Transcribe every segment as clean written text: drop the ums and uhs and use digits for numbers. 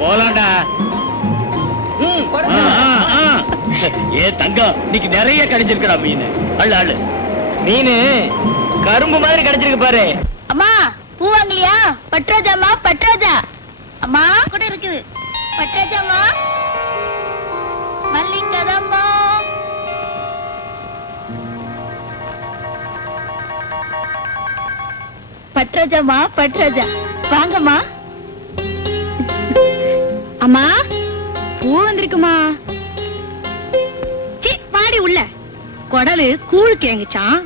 போலாண்டா. ஏ தங்கம், இன்னைக்கு நிறைய கிடைச்சிருக்கா மீன். அள்ளு அள்ளு. மீன் கரும்பு மாதிரி கிடைச்சிருக்கு பாரு. அம்மா பூ வாங்கலையா? பட்ராஜாமா பட்ராஜா. அம்மா கூட இருக்குது. பட்ராஜாமா மல்லிகதம்மா. பட்ராஜாமா பட்ராஜா வாங்கம்மா. அம்மா பூ வந்திருக்குமா? பாடி உள்ள கொடலு கூழ் கேங்குச்சான்,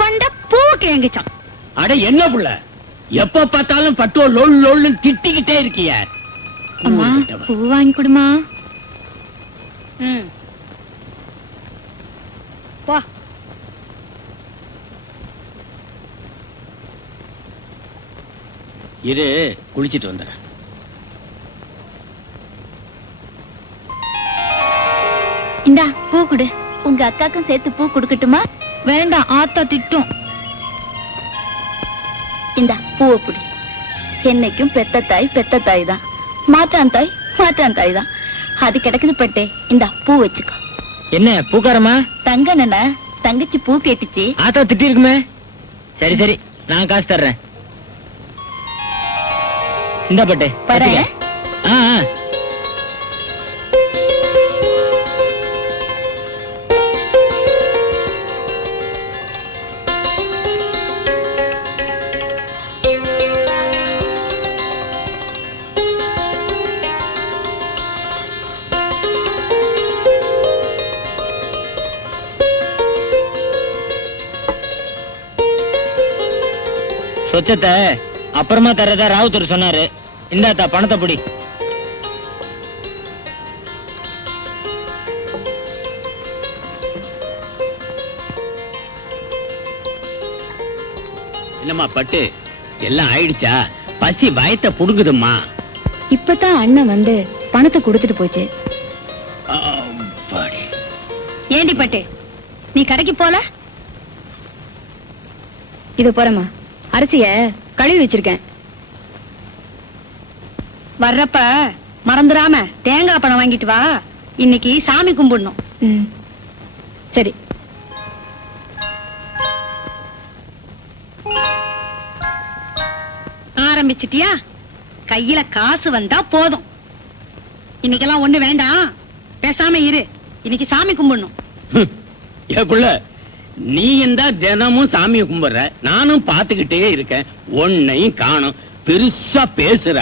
கொண்ட பூ கேங்குச்சான். அட என்ன புள்ள, எப்ப பார்த்தாலும் பட்டோ லோல் லோல்னு திட்டிக்கிட்டே இருக்கிய. அம்மா பூ வாங்கி கொடுமா. போ. இரு, குளிச்சிட்டு வந்துடுறேன். இந்தா பூ கொடு. உங்க அக்காக்கும் சேர்த்து பூ கொடுக்கட்டுமா? வேண்டாம், ஆத்தா திட்டும். இந்தா பூவை புடி. என்னைக்கும் பெத்த தாய் தான். மாற்றான் தாய் தான். அது கிடக்குது பட்டே. இந்தா பூ வச்சுக்கோ. என்ன பூக்காரமா? தங்க நன தங்கச்சி பூ கேட்டுச்சு. ஆத்தா திட்டி இருக்குமே. சரி சரி, நான் காசு தர்றேன். இந்த பட்டே வரேன். சொச்சத்தை அப்புறமா தர்றதா ராவுத்தர் சொன்னாரு. இந்தாத்தா பணத்தை புடி. என்னம்மா பட்டு எல்லாம் ஆயிடுச்சா? பசி வயத்தை புடுங்குதும்மா. இப்பதான் அண்ணன் வந்து பணத்தை கொடுத்துட்டு போச்சு. அப்பாடி. ஏண்டி பட்டு, நீ கடைக்கு போல? இது போறமா, அரிசிய கழுவி வச்சிருக்கேன். வர்றப்ப மறந்துடாம தேங்காய் பழம் வாங்கிட்டு வா. இன்னைக்கு சாமி கும்பிடணும். சரி. ஆரம்பிச்சிட்டியா? கையில காசு வந்தா போதும். இன்னைக்கெல்லாம் ஒண்ணு வேண்டாம், பேசாம இரு. இன்னைக்கு சாமி கும்பிடணும். ஏ புள்ள, நீ இந்த தினமும் சாமியை கும்பிடுற, நானும் பாத்துக்கிட்டே இருக்கேன். ஒன்னையும் காணும், பெருசா பேசுற.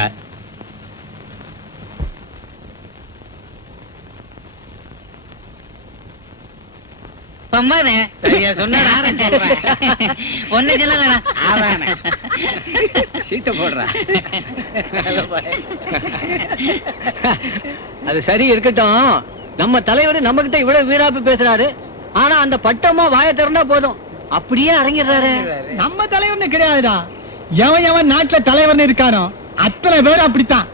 அது சரி இருக்கட்டும். நம்ம தலைவர் நம்ம கிட்ட இவ்வளவு வீராப்பு பேசுறாரு, ஆனா அந்த பட்டமா வாயை திறந்தா போதும் அப்படியே அரங்கிடுறாரு. நம்ம தலைவர்னு கிடையாதுடா. எவன் எவன் நாட்டுல தலைவர்னு இருக்கானோ அத்தனை பேர் அப்படித்தான்.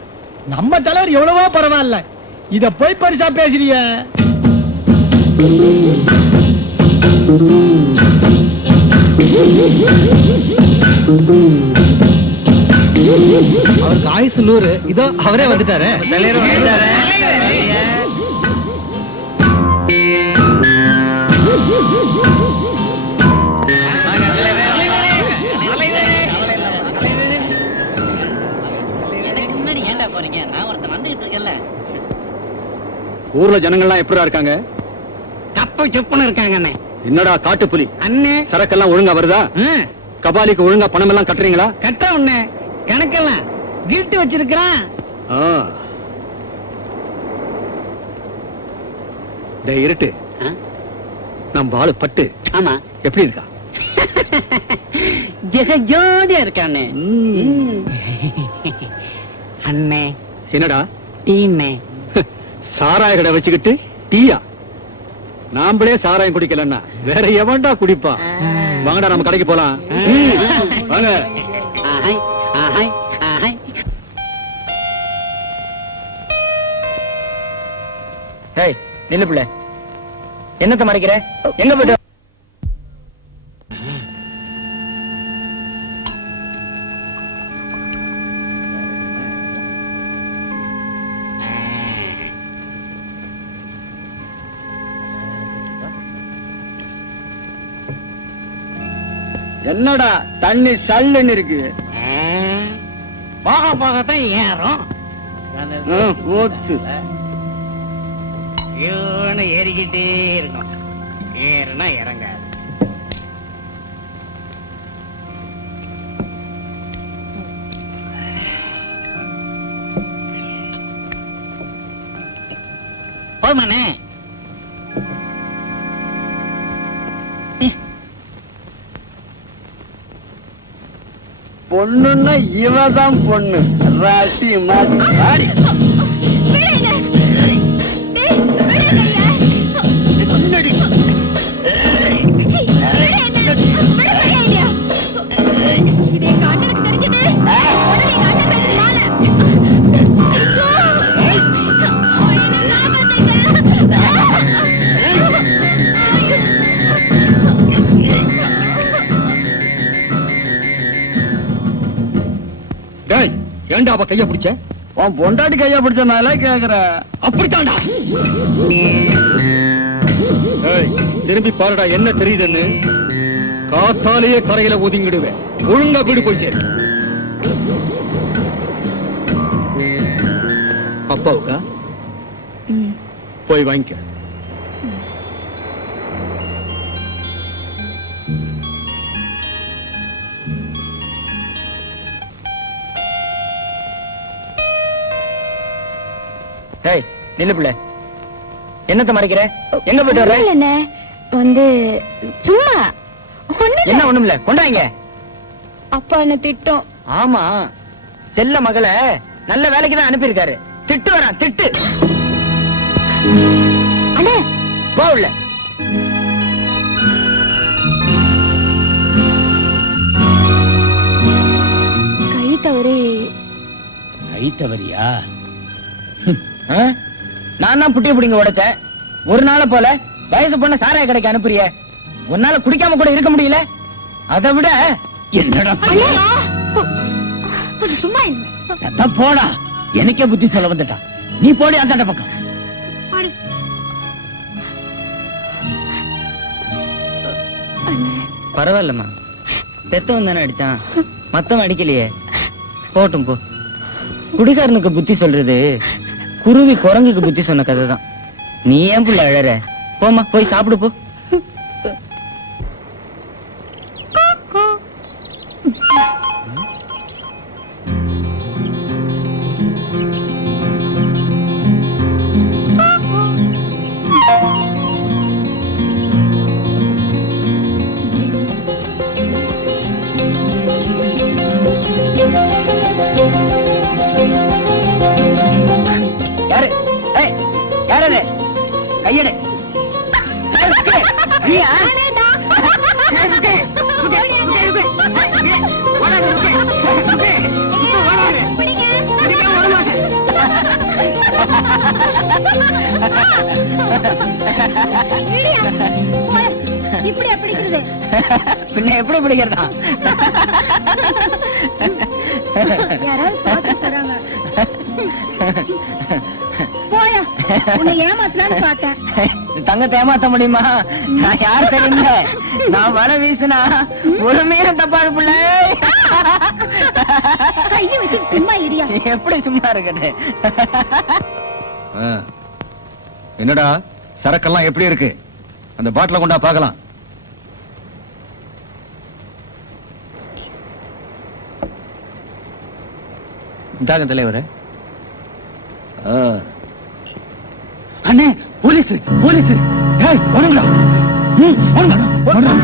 நம்ம தலைவர் எவ்வளவோ பரவாயில்ல, இத போய் பரிசா பேசுறிய. அவருக்கு ஆயுசு 100. இதோ அவரே வந்துட்டாரு. தலைவர் வந்துட்டாரு. ஊர்ல ஜனங்கள்லாம் எப்படா இருக்காங்க? கப்ப செப்புன்னு இருக்காங்க. என்னடா காட்டு புலி அண்ணே, சரக்கெல்லாம் ஒழுங்கா வருதா? கபாலிக்கு ஒழுங்கா பணம் எல்லாம் கட்டுறீங்களா? கட்ட உன்ன கணக்கெல்லாம் கில்ட்டு வச்சிருக்கிறான். டேய் இருட்டு, நம்ம ஆளு பட்டு ஆமா, எப்படி இருக்கா? ஜெகஜோதியா இருக்கானே. அண்ணே, என்னடா டீமே சாராய கடை வச்சுக்கிட்டு டீயா? நாமளே சாராயம் குடிக்கலன்னா வேற எவன்டா குடிப்பா? வாங்கடா நம்ம கடைக்கு போலாம். வாங்க. நில்லு பிள்ளை, என்னத்த மறைக்கிற? எங்க போயிட்டு? என்னடா தண்ணி சல்லுன்னு இருக்கு? போக போகத்தான் ஏறும். ஏறிக்கிட்டே இருக்கும். ஏறுனா இறங்காது. போதுமானே? பொண்ணுன்னா இவதான் பொண்ணு. ராசி மாடி ஏண்டா அவ கைய பிடிச்ச? உன் பொண்டாட்டி கைய பிடிச்சனால கேக்குற. அப்படித்தான்டா. திரும்பி பாருடா என்ன தெரியுதுன்னு. காத்தாலேயே கரையில ஒதுங்கிடுவேன். ஒழுங்கா வீடு போய் சேரு. அப்பாவுக்கா? போய் வாங்கிக்க. நில்லு பிள்ளை, என்னத்த மறைக்கிற? எங்க போயிட்டு வர? வந்து சும்மா என்ன ஒண்ணும் இல்ல, கொண்டாங்க. அப்பா என்ன திட்டம். ஆமா, செல்ல மகளை நல்ல வேலைக்கு தான் அனுப்பியிருக்காரு. திட்டு வரான், திட்டு. அண்ணே போகல. தவறியா? நான் தான் புட்டிய புடிங்க உடைச்சேன். ஒரு நாள போல வயசு பொண்ண சாராய கடைக்கு அனுப்புறிய, உன்னால குடிக்காம கூட இருக்க முடியல. அதை விட என்னடா கொஞ்சம் சும்மா இருங்க. சத்தா போடா, எனக்கே புத்தி சொல்ல வந்துட்டான். நீ போடி அந்த பக்கம். பரவாயில்லம்மா, பெத்தவன் தானே அடிச்சான், மத்தவன் அடிக்கலையே. போட்டும் போ. குடிகாரனுக்கு புத்தி சொல்றது குருவி குரங்குக்கு புத்தி சொன்ன கதை தான். நீ ஏன் புள்ள அழற? போமா, போய் சாப்பிடு போ. யாரு? ஏய், யாரு அது? கையெடு. நீயா? இப்படி பிடிக்கிறது பின்ன எப்படி பிடிக்கிறதா? யாராவது பார்த்து போறாங்க. போயா, உன்னை ஏமாத்தலான்னு பார்த்தேன். தங்கத்தை ஏமாத்த முடியுமா? நான் யார் தெரியுங்க? நான் வர வீசுனா ஒரு மீறம் தப்பாது பிள்ளை. கையை வச்சுட்டு சும்மா இரியா. எப்படி சும்மா இருக்குது? என்னடா சரக்கெல்லாம் எப்படி இருக்கு? அந்த பாட்டில கொண்டா பார்க்கலாம். இந்தாங்க தலைவரே. அண்ணே, போலீஸ் போலீஸ். ஏய், ஓடுங்கடா. ஓடுங்கடா.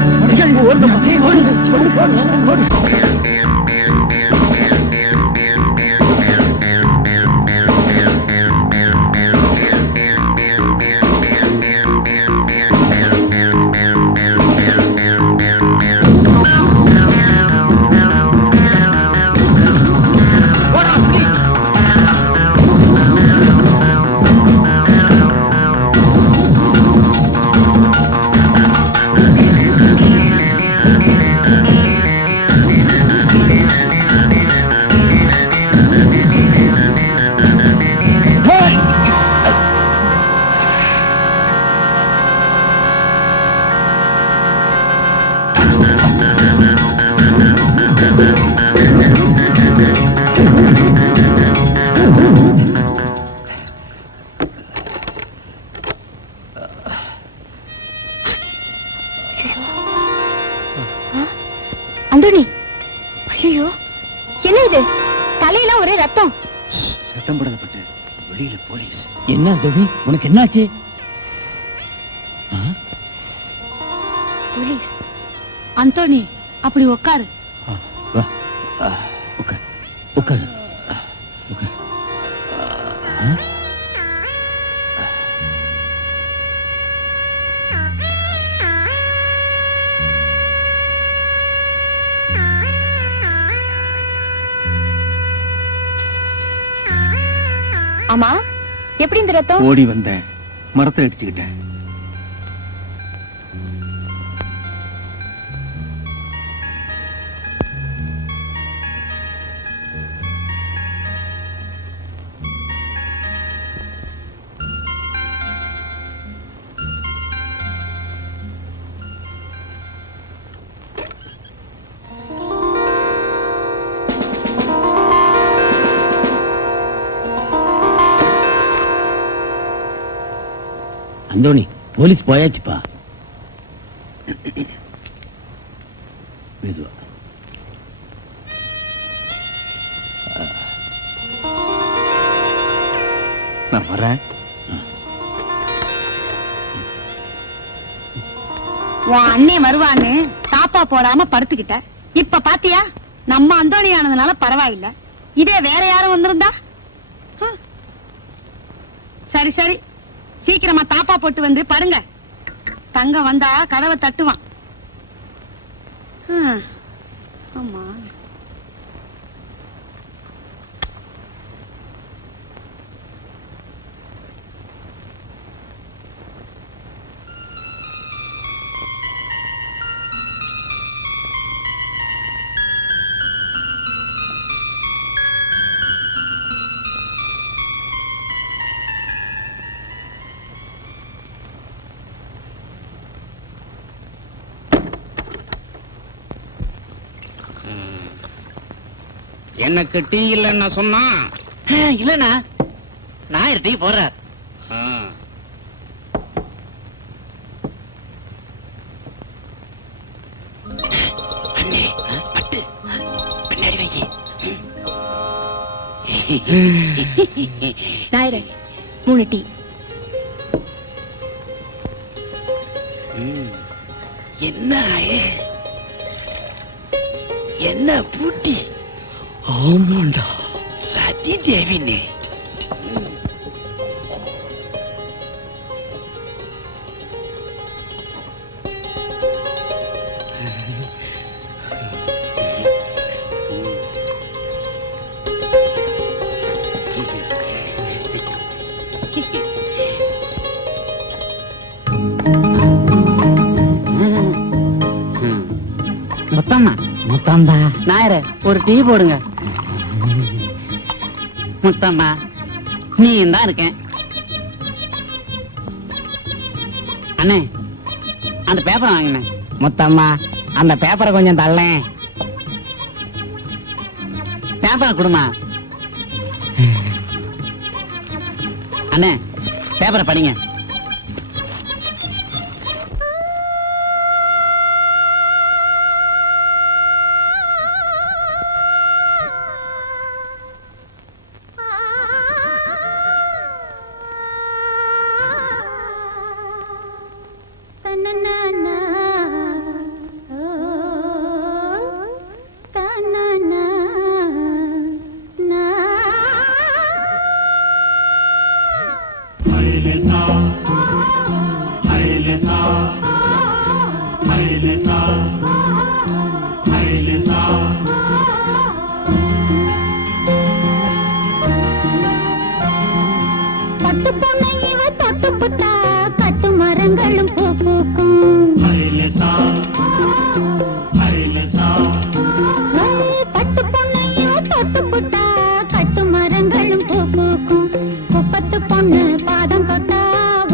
அந்தோணி, ஐயோ, என்ன இது? தலையில ஒரே ரத்தம். சத்தம் போடப்பட்டு வெளியில போலீஸ். என்ன தோபி, உனக்கு என்னாச்சு? போலீஸ். அந்தோணி, அப்படி உட்காரு. உட்கார் உட்கார் உட்கார். ஆமா, எப்படி இந்த ரத்தம்? ஓடி வந்தேன், மரத்தை அடிச்சுக்கிட்டேன். அந்தோணி, போலீஸ் போயாச்சுப்பா. மெதுவா. நான் வரேன். உன் அண்ணே வருவான்னு தாப்பா போடாம படுத்துக்கிட்ட. இப்ப பாத்தியா, நம்ம அந்தோணி ஆனதுனால பரவாயில்ல. இதே வேற யாரும் வந்திருந்தா? சரி சரி, சீக்கிரமா தாப்பா போட்டு வந்து படுங்க. தங்க வந்தா கதவை தட்டுவான். ஆமா, எனக்கு டீ இல்லைன்னு சொன்னா இல்லண்ணா நான் டீ போடுறார். ஆ. அண்ணே, பட்டு, பின்னாடி வை. நாயரே 3 டீ. என்ன ஆயே? என்ன பூட்டி? ஆமாண்டா, சதி தேவினே. முத்தம்மா முத்தம்பா நாயர ஒரு டீ போடுங்க. முத்தம்மா நீ தான் இருக்கேன். அண்ணே அந்த பேப்பரை வாங்கினேன். முத்தம்மா அந்த பேப்பரை கொஞ்சம் தள்ளேன். பேப்பரை கொடுமா. அண்ணே பேப்பரை படிங்க. பட்டு பொண்ணை இவ தொட்டு புட்டா கட்டு மரங்களும் பூ பூக்கும். பட்டு பொண்ணை இவ தொட்டு புட்டா கட்டு மரங்களும் பூ பூக்கும். குப்பத்து பொண்ணு பாதம் தொட்டா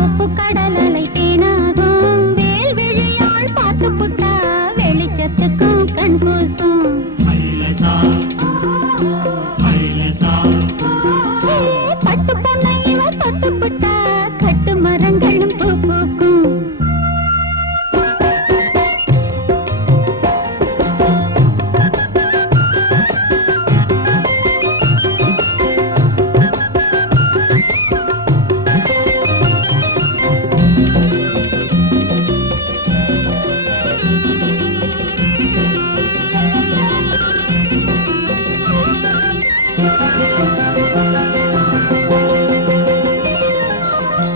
உப்பு கடல் அலை தேனாகும். வேல் விழியாள் பார்த்து புட்டா வெளிச்சத்துக்கும் கண் கூசும். பட்டு பொண்ணை இவ தொட்டு புட்டா கட்டு மரங்களும் பூ பூக்கும்.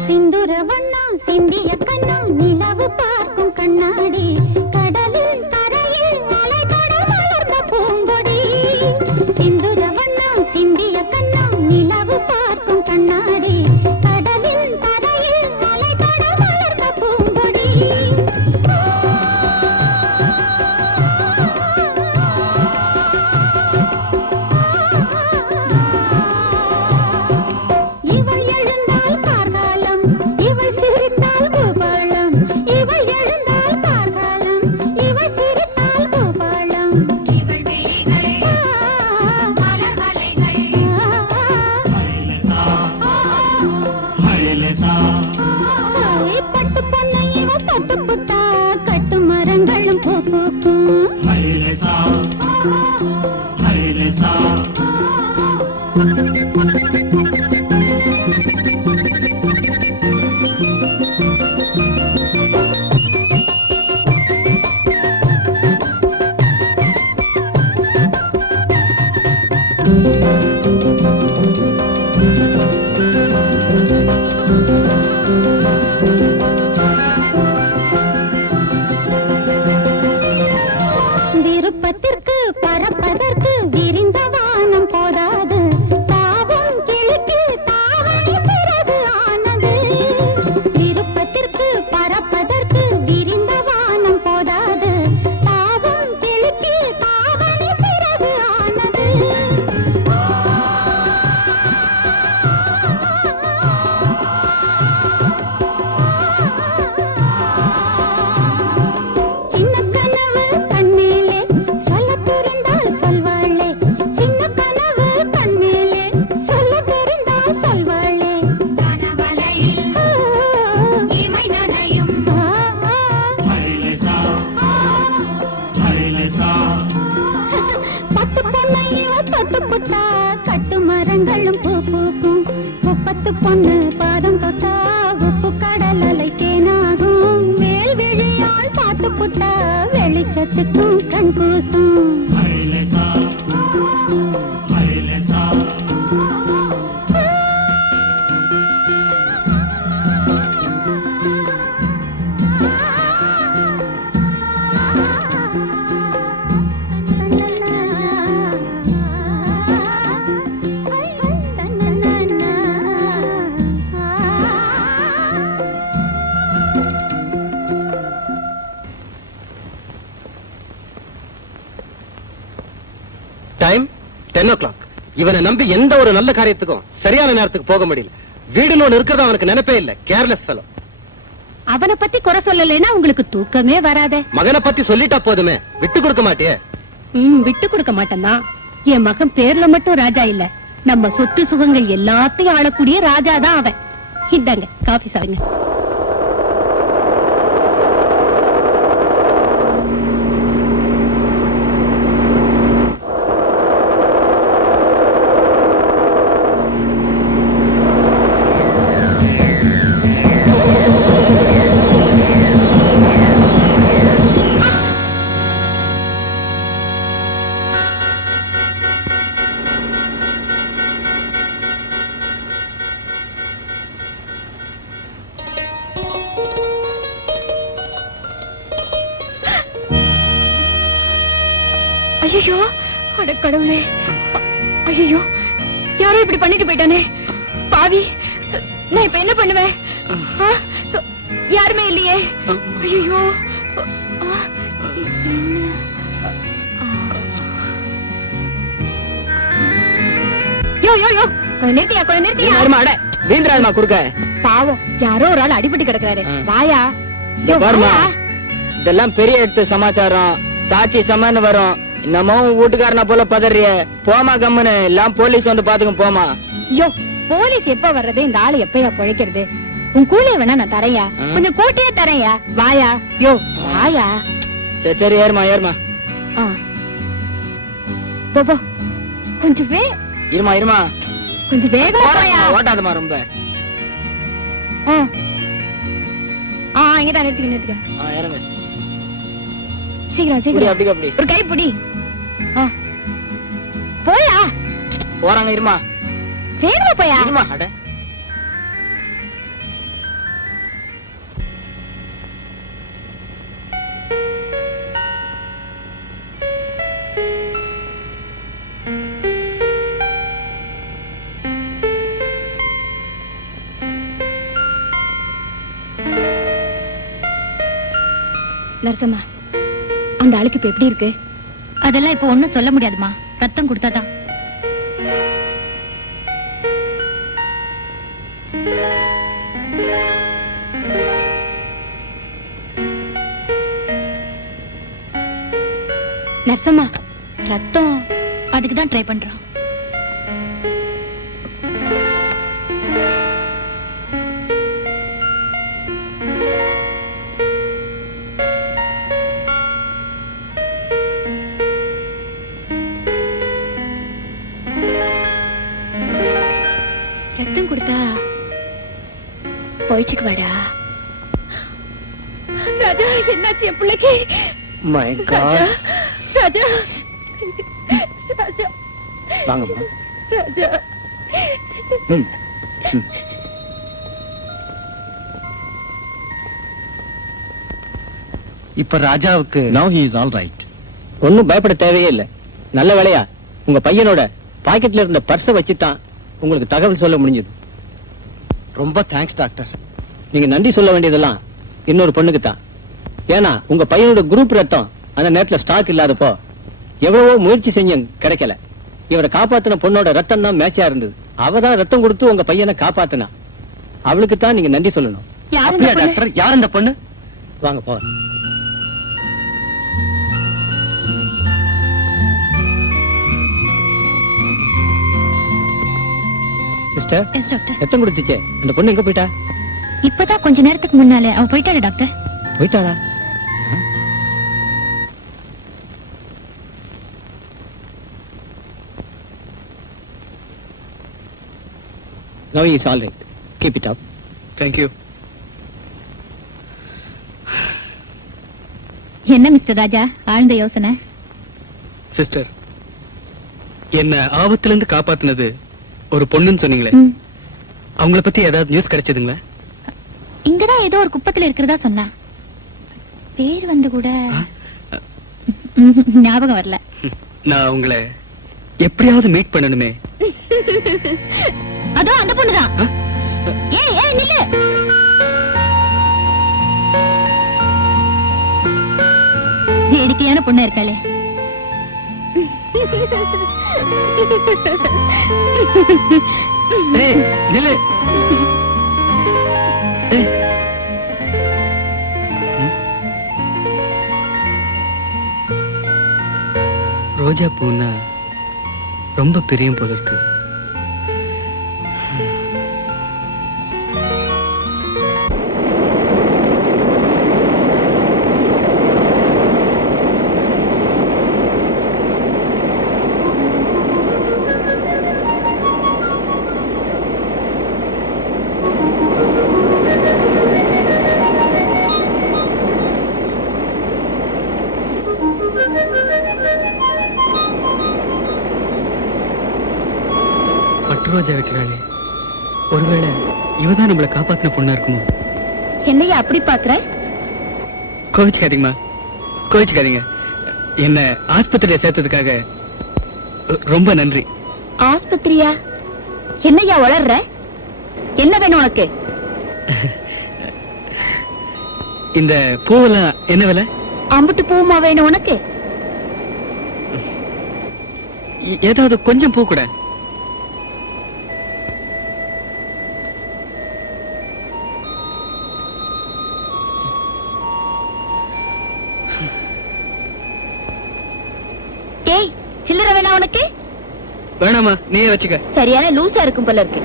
சிந்துர வண்ணம் சிந்திய கண்ணம் நிலவு பார்க்கும் கண்ணாடி. கடலில் கரையில் மலை தொட மலர்ந்த பூங்கொடி. சிந்துர வண்ணம் சிந்திய கண்ணம் நிலவு பார்க்கும் கண்ணாடி. கடலில் கரையில் மலை தொட மலர்ந்த பூங்கொடி. இவள் எழுந்தால் கார்காலம், இவள் சிரித்தால் பூபாலம். இவள் எழுந்தால் கார்காலம், இவள் சிரித்தால் பூபாலம். இவள் விழிகள் மலர் வலைகள். பட்டு பொண்ணை இவ தொட்டு புட்டா கட்டு மரங்களும் பூ பூக்கும். விருப்பத்திற்கு பறப்பதற்கு விரிந்த வானம் போதாது. தாவும் கிழக்கு தாவணி சிறகு ஆனது. விருப்பத்திற்கு பறப்பதற்கு விரிந்த வானம் போதாது. தாவும் கிழக்கு தாவணி சிறகு ஆனது. சின்ன கனவு கண்மேலே சொல்ல மரங்களும் பூ பூக்கும் குப்பத்து பொண்ணு பாதம் தொட்டா உப்பு கடல் அலை தேனாகும் மேல் விழியால் பார்த்து புட்டா வெளிச்சத்துக்கும் கண் கூசும் டைம் 10 o'clock. இவனை நம்பி எந்த ஒரு நல்ல காரியத்துக்கும் சரியான நேரத்துக்கு போக முடியல. வீடுன்னு ஒண்ணு இருக்கிறது அவனுக்கு நினைப்பே இல்ல. Careless fellow. அவனை பத்தி குறை சொல்லலைன்னா உங்களுக்கு தூக்கமே வராதே. மகனை பத்தி சொல்லிட்டா போதுமே, விட்டு கொடுக்க மாட்டியே? விட்டு கொடுக்க மாட்டேன்னா என் மகன் பேர்ல மட்டும் ராஜா இல்ல, நம்ம சொத்து சுகங்கள் எல்லாத்தையும் ஆளக்கூடிய ராஜா தான் அவன். இந்தாங்க காபி சாப்பிடுங்க. ஐயோ, அட கடவுளே! ஐயோ, யாரோ இப்படி பண்ணிட்டு போயிட்டானே பாவி. நான் இப்ப என்ன பண்ணுவேன்? யாருமே இல்லையே. ஐயோ, யோ யோ யோ, கொஞ்சம் நிறுத்தியா. வீந்திராமா குறுக்க. பாவம், யாரோ ஒரு ஆள் அடிபட்டு கிடக்குறாரு. வாயா. இதெல்லாம் பெரிய எடுத்து சமாச்சாரம், சாட்சி சமான்னு வரும். என்னமோ வீட்டுக்காரனா போல பதறிய. போமா கம்முன்னு, எல்லாம் போலீஸ் வந்து பாத்துக்கும் போமா. யோ, போலீஸ் எப்ப வர்றது? இந்த ஆளு எப்பயா பிழைக்கிறது? உன் கூலிய வேணா நான் தரையா, கொஞ்சம் கூட்டியே தரையா. வாயா. யோ வாயா. சரி சரி, ஏறுமா ஏறுமா. போ கொஞ்சம் இருமா இருமா, கொஞ்சம் வேகமா போயா. ஓட்டாதமா ரொம்ப. இங்கதான் நிறுத்திக்க. இறங்க. சீக்கிரம் சீக்கிரம். அப்படி அப்படி ஒரு கை பிடி. போயா. போறாங்க. இருமா வேகமா போயா. இருமா. அட நர்சம்மா, அந்த ஆளுக்கு இப்ப எப்படி இருக்கு? அதெல்லாம் இப்ப ஒண்ணும் சொல்ல முடியாதுமா, ரத்தம் கொடுத்தாதான். நர்சம்மா, ரத்தம் அதுக்குதான் ட்ரை பண்றோம். ரத்தம் கொடுத்தா போயிச்சுக்கு வாடா. ராஜா, என்னாச்சு என் பிள்ளைக்கு? My God. ராஜா, ராஜா, வாங்கம்மா. ராஜா. இப்ப ராஜாவுக்கு Now he is all right. ஒண்ணும் பயப்பட தேவையே இல்ல. நல்ல வேலையா உங்க பையனோட பாக்கெட்ல இருந்த பர்ஸ வச்சுட்டான் உங்களுக்கு தகவல் சொல்ல முடிஞ்சது. ரொம்ப தேங்க்ஸ் டாக்டர். நீங்க நன்றி சொல்ல வேண்டியதெல்லாம் இன்னொரு பொண்ணுக்கு தான். ஏன்னா உங்க பையனோட குரூப் ரத்தம் அந்த நேரத்துல ஸ்டாக் இல்லாதப்போ எவ்வளவோ முயற்சி செஞ்சும் கிடைக்கல. இவரை காப்பாத்தின பொண்ணோட ரத்தம் தான் மேட்சா இருந்தது. அவதான் ரத்தம் கொடுத்து உங்க பையனை காப்பாத்தினா. அவளுக்கு தான் நீங்க நன்றி சொல்லணும். அப்படியா டாக்டர்? யார் அந்த பொண்ணு? வாங்க போ. Sister, yes doctor. ரத்தம் கொடுத்துச்சே அந்த பொண்ணு எங்க போயிட்டா? இப்பதான் கொஞ்ச நேரத்துக்கு முன்னாலே அவ போயிட்டாரு டாக்டர். போயிட்டாளா? Now it's all right. Keep it up. Thank you. என்ன மிஸ்டர் ராஜா ஆழ்ந்த யோசனை? சிஸ்டர், என்ன ஆபத்துல இருந்து காப்பாத்துனது ஒரு பொண்ணுன்னு சொன்னீங்களே, அவங்கள பத்தி ஏதாவது நியூஸ் கிடைச்சதுங்களா? இங்கதான் ஏதோ ஒரு குப்பத்துல இருக்கிறதா சொன்னா. பேர் வந்து கூட ஞாபகம் வரல. நான் உங்களை எப்படியாவது மீட் பண்ணணுமே. அதோ அந்த பொண்ணுதான். ஏய் ஏய் நில்லு. வேடிக்கையான பொண்ணா இருக்காளே. ஏய் நில்லு. ஏய். ரோஜா பூன்னா ரொம்ப பிரியம் போல இருக்கு. ரோஜா வைக்கிறாங்க. ஒருவேளை இவதான் நம்மளை காப்பாத்தின பொண்ணா இருக்குமோ? என்னையா அப்படி பாக்குற? கோவிச்சுக்காதீங்கம்மா, கோவிச்சுக்காதீங்க. என்ன ஆஸ்பத்திரியில சேர்த்ததுக்காக ரொம்ப நன்றி. ஆஸ்பத்திரியா? என்னையா வளர்ற? என்ன வேணும் உனக்கு? இந்த பூவெல்லாம் என்ன விலை? அம்புட்டு பூமா வேணும் உனக்கு? ஏதாவது கொஞ்சம் பூ கூட. சில்லற வேணா உனக்கு? வேணாமா, நீயே வச்சுக்க. சரியான லூசா இருக்கும் போல இருக்கு.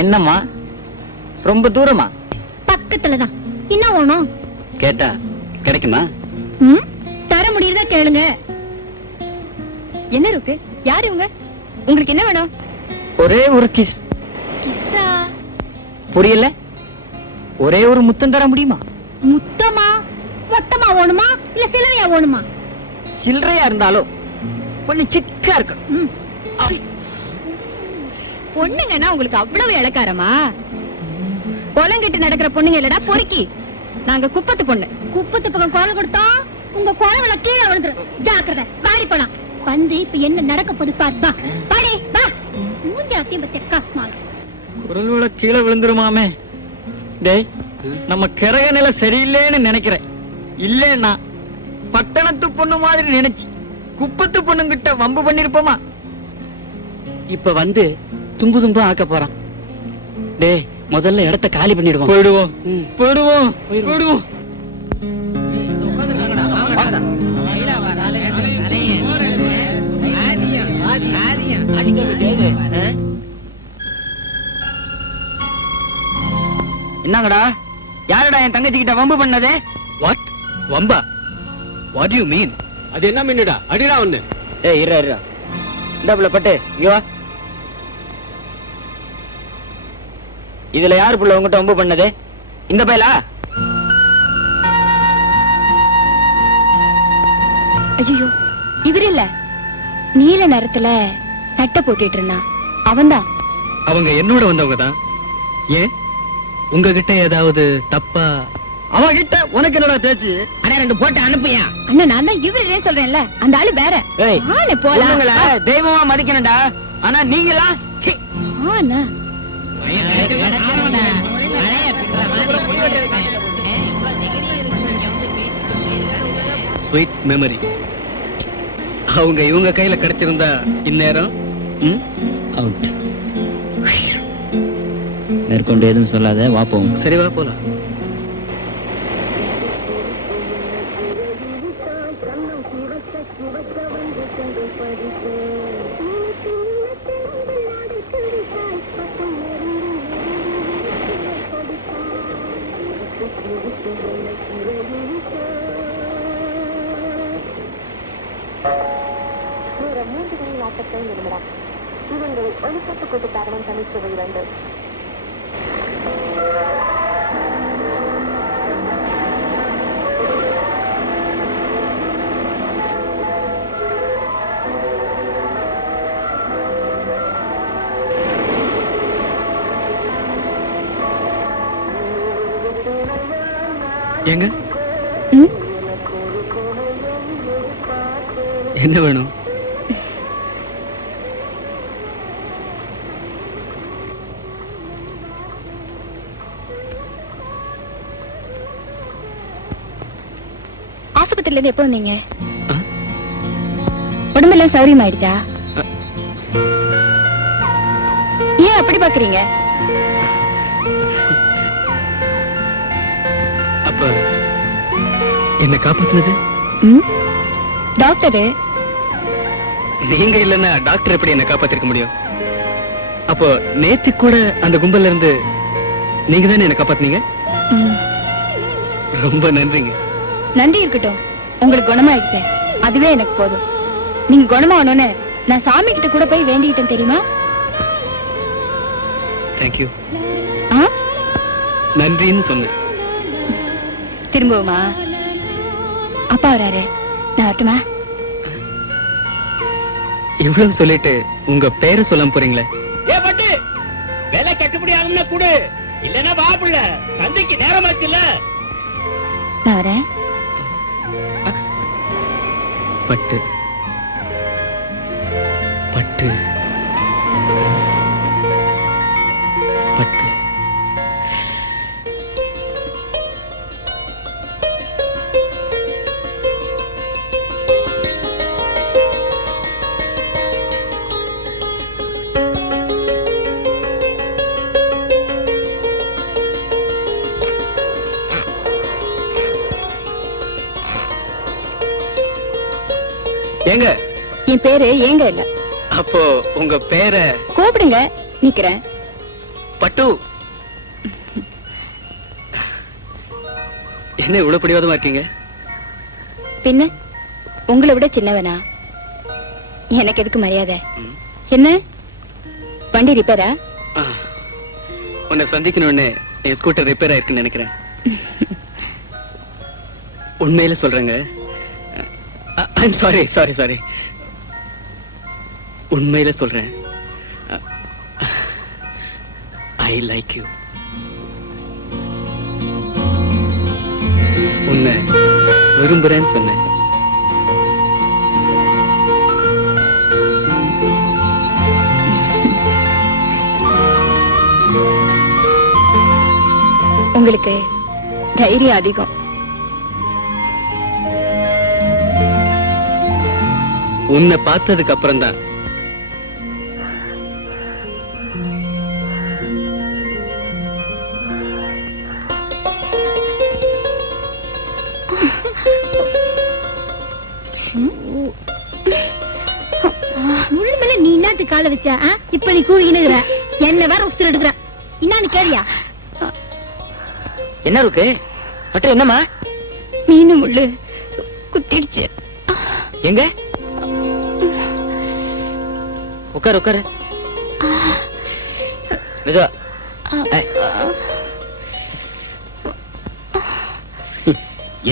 என்னம்மா, ரொம்ப தூரமா? பக்கத்துலதான். என்ன வேணும்? கேட்டா கிடைக்குமா? தர முடியுதா கேளுங்க. என்ன இருக்கு? யாரு இவங்க? உங்களுக்கு என்ன வேணும்? ஒரே ஒரு கிஸ். கிஸ்ஸா? புரியல. ஒரே ஒரு முத்தம் தர முடியுமா? முத்தமா? மொத்தமா வேணுமா இல்ல சில்லறையா வேணுமா? சில்லறையா இருந்தாலும் கொஞ்சம் சிக்கா இருக்கணும். பொண்ணுங்கன்னா உங்களுக்கு அவ்வளவு இளக்காரமா? கொலங்கிட்டு நடக்கிற பொண்ணுங்க இல்லடா பொறுக்கி. நாங்க குப்பத்து பொண்ணு. குப்பத்து பக்கம் குரல் கொடுத்தா உங்க குரவள கீழே விழுந்துரும். ஜாக்கிரதை. பாடி போலாம். வந்து இப்ப என்ன நடக்க போகுது பாரு. பாடி வா. மூஞ்சாத்தையும் பத்தி காஸ்மால. குரல் கீழே விழுந்துருமாமே. டேய், நம்ம கிரக நிலை சரியில்லைன்னு நினைக்கிறேன். இல்லன்னா பட்டணத்து பொண்ணு மாதிரி நினைச்சு குப்பத்து பொண்ணுங்கிட்ட வம்பு பண்ணிருப்போமா? இப்ப வந்து தும்பு தும்பு ஆக்க போறான். டேய், முதல்ல இடத்த காலி பண்ணிடுவோம். போயிடுவோம் போயிடுவோம் போயிடுவோம். என்னங்கடா, யாரடா என் தங்கச்சி கிட்ட வம்பு பண்ணதே? What? Lanba? What you mean? அது என்ன மீனுடா? அடிடா ஒண்ணு. ஏய் இரு இரு. இந்த புள்ள பட்டு இங்க வா. இதுல யாரு புள்ள உங்ககிட்ட வம்பு பண்ணது? இந்த பையலா? ஐயோ, இவர் இல்ல. நீல நேரத்துல சட்டை போட்டுட்டு இருந்தான். அவன்தான். அவங்க என்னோட வந்தவங்க தான். ஏன் உங்ககிட்ட ஏதாவது தப்பா அவகிட்ட உனக்கு என்னடா பேச்சு? அண்ணா 2 போட்டு அனுப்புயா. அண்ணா நான் தான் இவரே சொல்றேன்ல, அந்த ஆளு வேற. ஏய், ஆளு போலாம். பொண்ணுங்கள தெய்வமா மதிக்கணும்டா. ஆனா நீங்களா சி. ஆனா ஸ்வீட் மெமரி. அவங்க இவங்க கையில கிடைச்சிருந்தா இந்நேரம் அவுட். மேற்கொண்டு எதுவும் சொல்லாத, வா போவோம். சரி வா போலாம். ஏங்க என்ன வேணும்? ஆஸ்பத்திரியில இருந்து எப்போ வந்தீங்க? உடம்பெல்லாம் சௌரியம் ஆயிடுச்சா? ஏன் அப்படி பாக்குறீங்க? அப்ப என்ன காப்பாத்துனது டாக்டரு. நீங்க இல்லன்னா டாக்டர் எப்படி என்ன காப்பாத்திருக்க முடியும்? அப்போ நேத்து கூட அந்த கும்பல்ல இருந்து நீங்க தானே என்ன காப்பாத்துனீங்க? ரொம்ப நன்றிங்க. நன்றி இருக்கட்டும், உங்களுக்கு குணமாயிடுச்சு, அதுவே எனக்கு போதும். நீங்க குணமாகணும்னு நான் சாமி கிட்ட கூட போய் வேண்டிக்கிட்டேன் தெரியுமா? தேங்க்யூ. ஆ? நன்றின்னு சொன்னேன். திரும்பவுமா? அப்பா வராரு, நான் வரட்டுமா? இவ்வளவு சொல்லிட்டு உங்க பேரை சொல்லாம போறீங்களே? ஏ பட்டு, வேலை கட்டுப்படி ஆகும்னா கூடு, இல்லன்னா வா புள்ள, சந்தைக்கு நேரமாச்சுல்ல. நான் வரேன். பட்டு பட்டு பட்டு. ஏங்க என் பேரு ஏங்க இல்ல. அப்போ உங்க பேரை கூப்பிடுங்க, நிக்கிறேன். பட்டு. என்ன இவ்வளவு பிடிவாதமா இருக்கீங்க? பின்ன உங்களை விட சின்னவனா? எனக்கு எதுக்கு மரியாதை? என்ன வண்டி ரிப்பேரா? உன்னை சந்திக்கணும்னு என் ஸ்கூட்டர் ரிப்பேர் ஆயிருக்குன்னு நினைக்கிறேன். உண்மையில சொல்றேங்க. I'm sorry sorry sorry. உண்மையில சொல்றேன். I like you. உன்னை விரும்புறேன்னு சொன்னேன். உங்களுக்கு தைரியம் அதிகம். உன்னை பார்த்ததுக்கு அப்புறம் தான் முழுமல நீ என்னத்து கால வச்ச? இப்ப நீ கூவினுகிற, என்ன வேற உசுர் எடுக்கிற. இன்னான்னு கேரியா? என்ன இருக்கு பட்டு? என்னம்மா? மீனு முள்ளு குத்திடுச்சு. எங்க? உட்காரு உட்காரு. மெதுவா.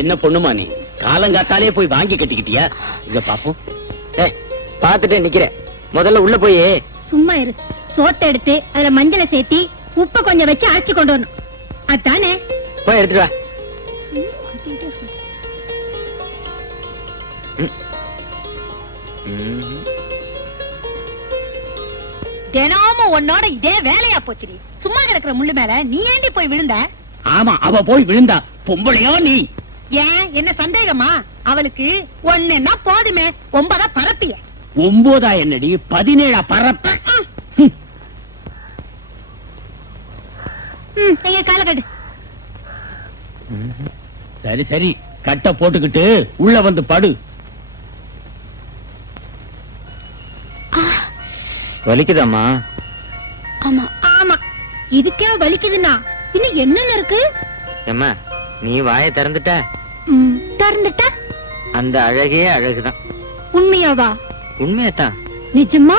என்ன பொண்ணுமா நீ? காலங்காத்தாலே போய் வாங்கி கட்டிக்கிட்டியா? இங்க பாப்போம். பாத்துட்டே நிக்கிறேன். முதல்ல உள்ள போய் சும்மா இரு. சோத்தை எடுத்து அதுல மஞ்சளை சேர்த்தி உப்ப கொஞ்சம் வச்சு அரைச்சு கொண்டு வரணும். அதானே? போய் எடுத்துட்டு வா. தினமும் உன்னோட இதே வேலையா போச்சுடி. சும்மா கிடக்குற முள்ளு மேல நீ ஏண்டி போய் விழுந்த? ஆமா, அவ போய் விழுந்தா. பொம்பளையோ நீ? ஏன் என்ன சந்தேகமா? அவளுக்கு ஒண்ணுன்னா போதுமே, 9 பரப்பிய. 9 என்னடி, 17 பரப்ப. நீங்க கால கட்டு. சரி சரி, கட்ட போட்டுக்கிட்டு உள்ள வந்து படு. வலிக்குதாம்மா? ஆமா ஆமா, இதுக்கே வலிக்குதுன்னா இன்னும் என்னென்ன இருக்கு? ஏம்மா, நீ வாயை திறந்துட்ட, திறந்துட்ட அந்த அழகே அழகுதான். உண்மையாவா? உண்மையாதான், நிஜமா?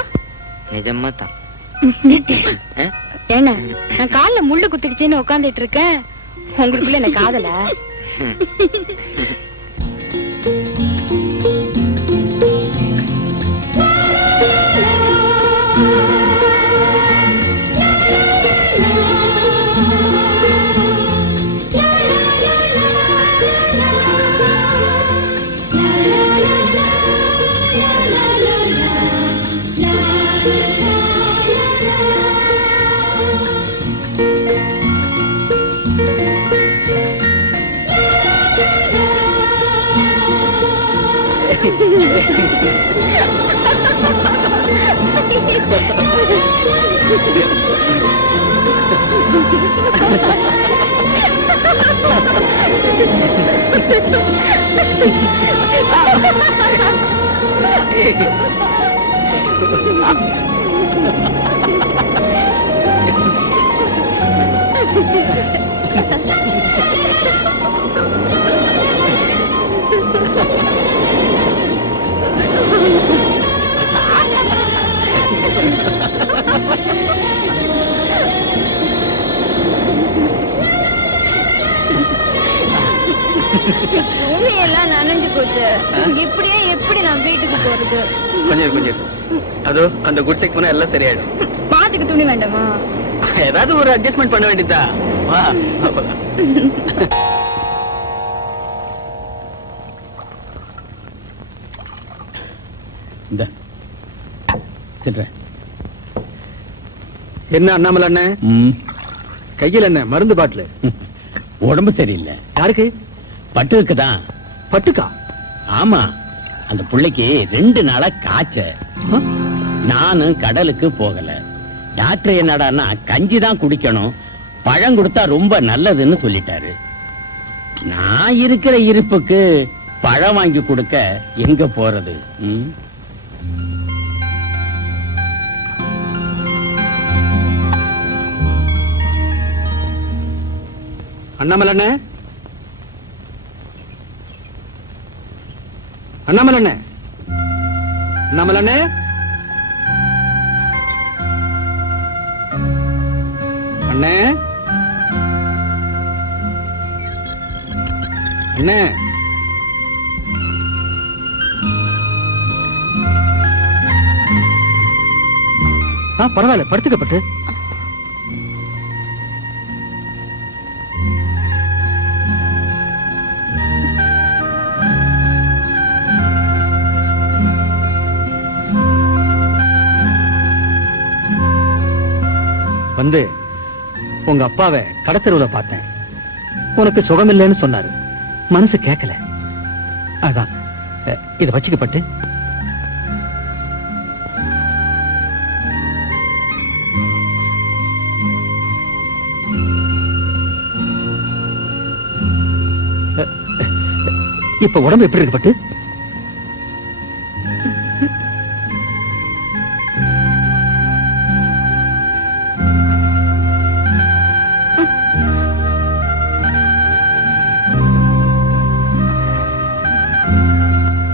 நிஜமா தான். என்ன, நான் கால்ல முள்ளு குத்திடுச்சேன்னு உட்காந்துட்டு இருக்கேன், உங்களுக்குள்ள என்ன காதல? பூமியெல்லாம் நனைஞ்சு போச்சு, இப்படியே எப்படி நான் வீட்டுக்கு போறது? கொஞ்சம் கொஞ்சம், அதோ அந்த குடிசைக்கு போனா எல்லாம் சரியாயிடும். பாத்துக்கு துணி வேண்டாமா? ஏதாவது ஒரு அட்ஜஸ்ட்மெண்ட் பண்ண வேண்டியதா? இந்த சில்ற. என்ன அண்ணாமலை அண்ணன், கையில் என்ன மருந்து பாட்டில்? உடம்பு சரியில்லை. யாருக்கு? பட்டுக்குதான். பட்டுக்கா? ஆமா, அந்த புள்ளைக்கு 2 நாளா காய்ச்ச. நானும் கடலுக்கு போகல. டாக்டர் என்னடான்னா கஞ்சி தான் குடிக்கணும், பழம் கொடுத்தா ரொம்ப நல்லதுன்னு சொல்லிட்டாரு. நான் இருக்கிற இருப்புக்கு பழம் வாங்கி கொடுக்க எங்க போறது? அண்ணாமலை அண்ணன், அண்ணாமலை அண்ணன், அண்ணாமலை அண்ணன், அண்ணே அண்ணே, பரவாயில்ல, படுத்துக்கப்பட்டு. வந்து உங்க அப்பாவை கடத்தருவுல பார்த்தேன். உனக்கு சுகமில்லைன்னு சொன்னாரு, மனசு கேட்கல. அதான் இத வச்சுக்கப்பட்டு. இப்ப உடம்பு எப்படி இருக்கு பட்டு?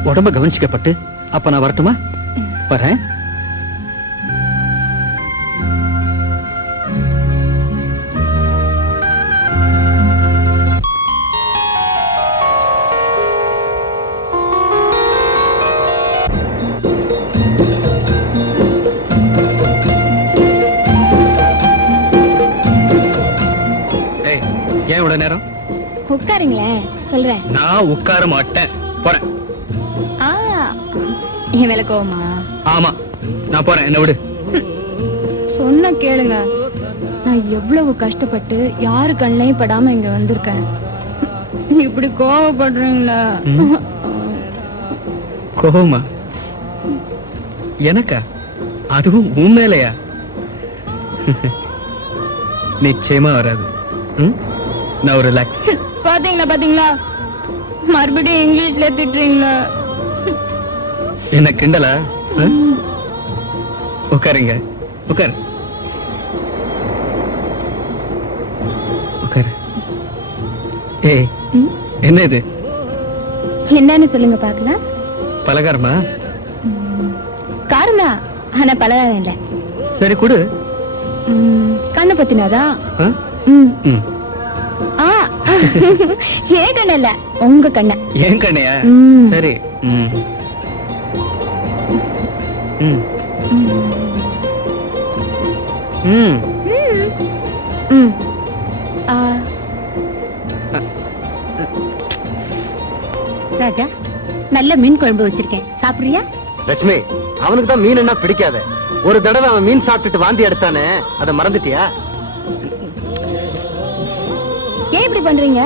உடம்ப கவனிச்சுக்கப்பட்டு. அப்ப நான் வரட்டுமா? வரேன். ஏன் இவ்வளவு நேரம்? உட்காருங்களேன், சொல்றேன். நான் உட்கார மாட்டேன், போறேன். என் மேல கோவமா? ஆமா, நான் போறேன், என்ன விடு. சொன்ன கேளுங்க. நான் எவ்வளவு கஷ்டப்பட்டு யாரு கண்ணையும் படாம இங்க வந்திருக்கேன். இப்படி கோவப்படுறீங்களா? கோவமா? எனக்கா? அதுவும் உன் மேலையா? நிச்சயமா வராது. நான் ஒரு ரிலாக்ஸ். பாத்தீங்களா மறுபடியும் இங்கிலீஷ்ல திட்டுறீங்களா? என்ன கிண்டலா? உட்காருங்க, உட்காரு, உட்காரு. ஏய், என்ன இது? என்னன்னு சொல்லுங்க பாக்கலாம். பலகாரமா? காரணா ஆனா பலகாரம் இல்ல. சரி கொடு. கண்ணை பத்தினாதான். ஏன் கண்ண இல்ல, உங்க கண்ண. ஏன் கண்ணையா? சரி. ராஜா, நல்ல மீன் குழம்பு வச்சிருக்கேன், சாப்பிடுறியா? லட்சுமி, அவனுக்கு தான் மீன் என்ன பிடிக்காத. ஒரு தடவை அவன் மீன் சாப்பிட்டுட்டு வாந்தி எடுத்தானே, அதை மறந்துட்டியா? ஏன் இப்படி பண்றீங்க?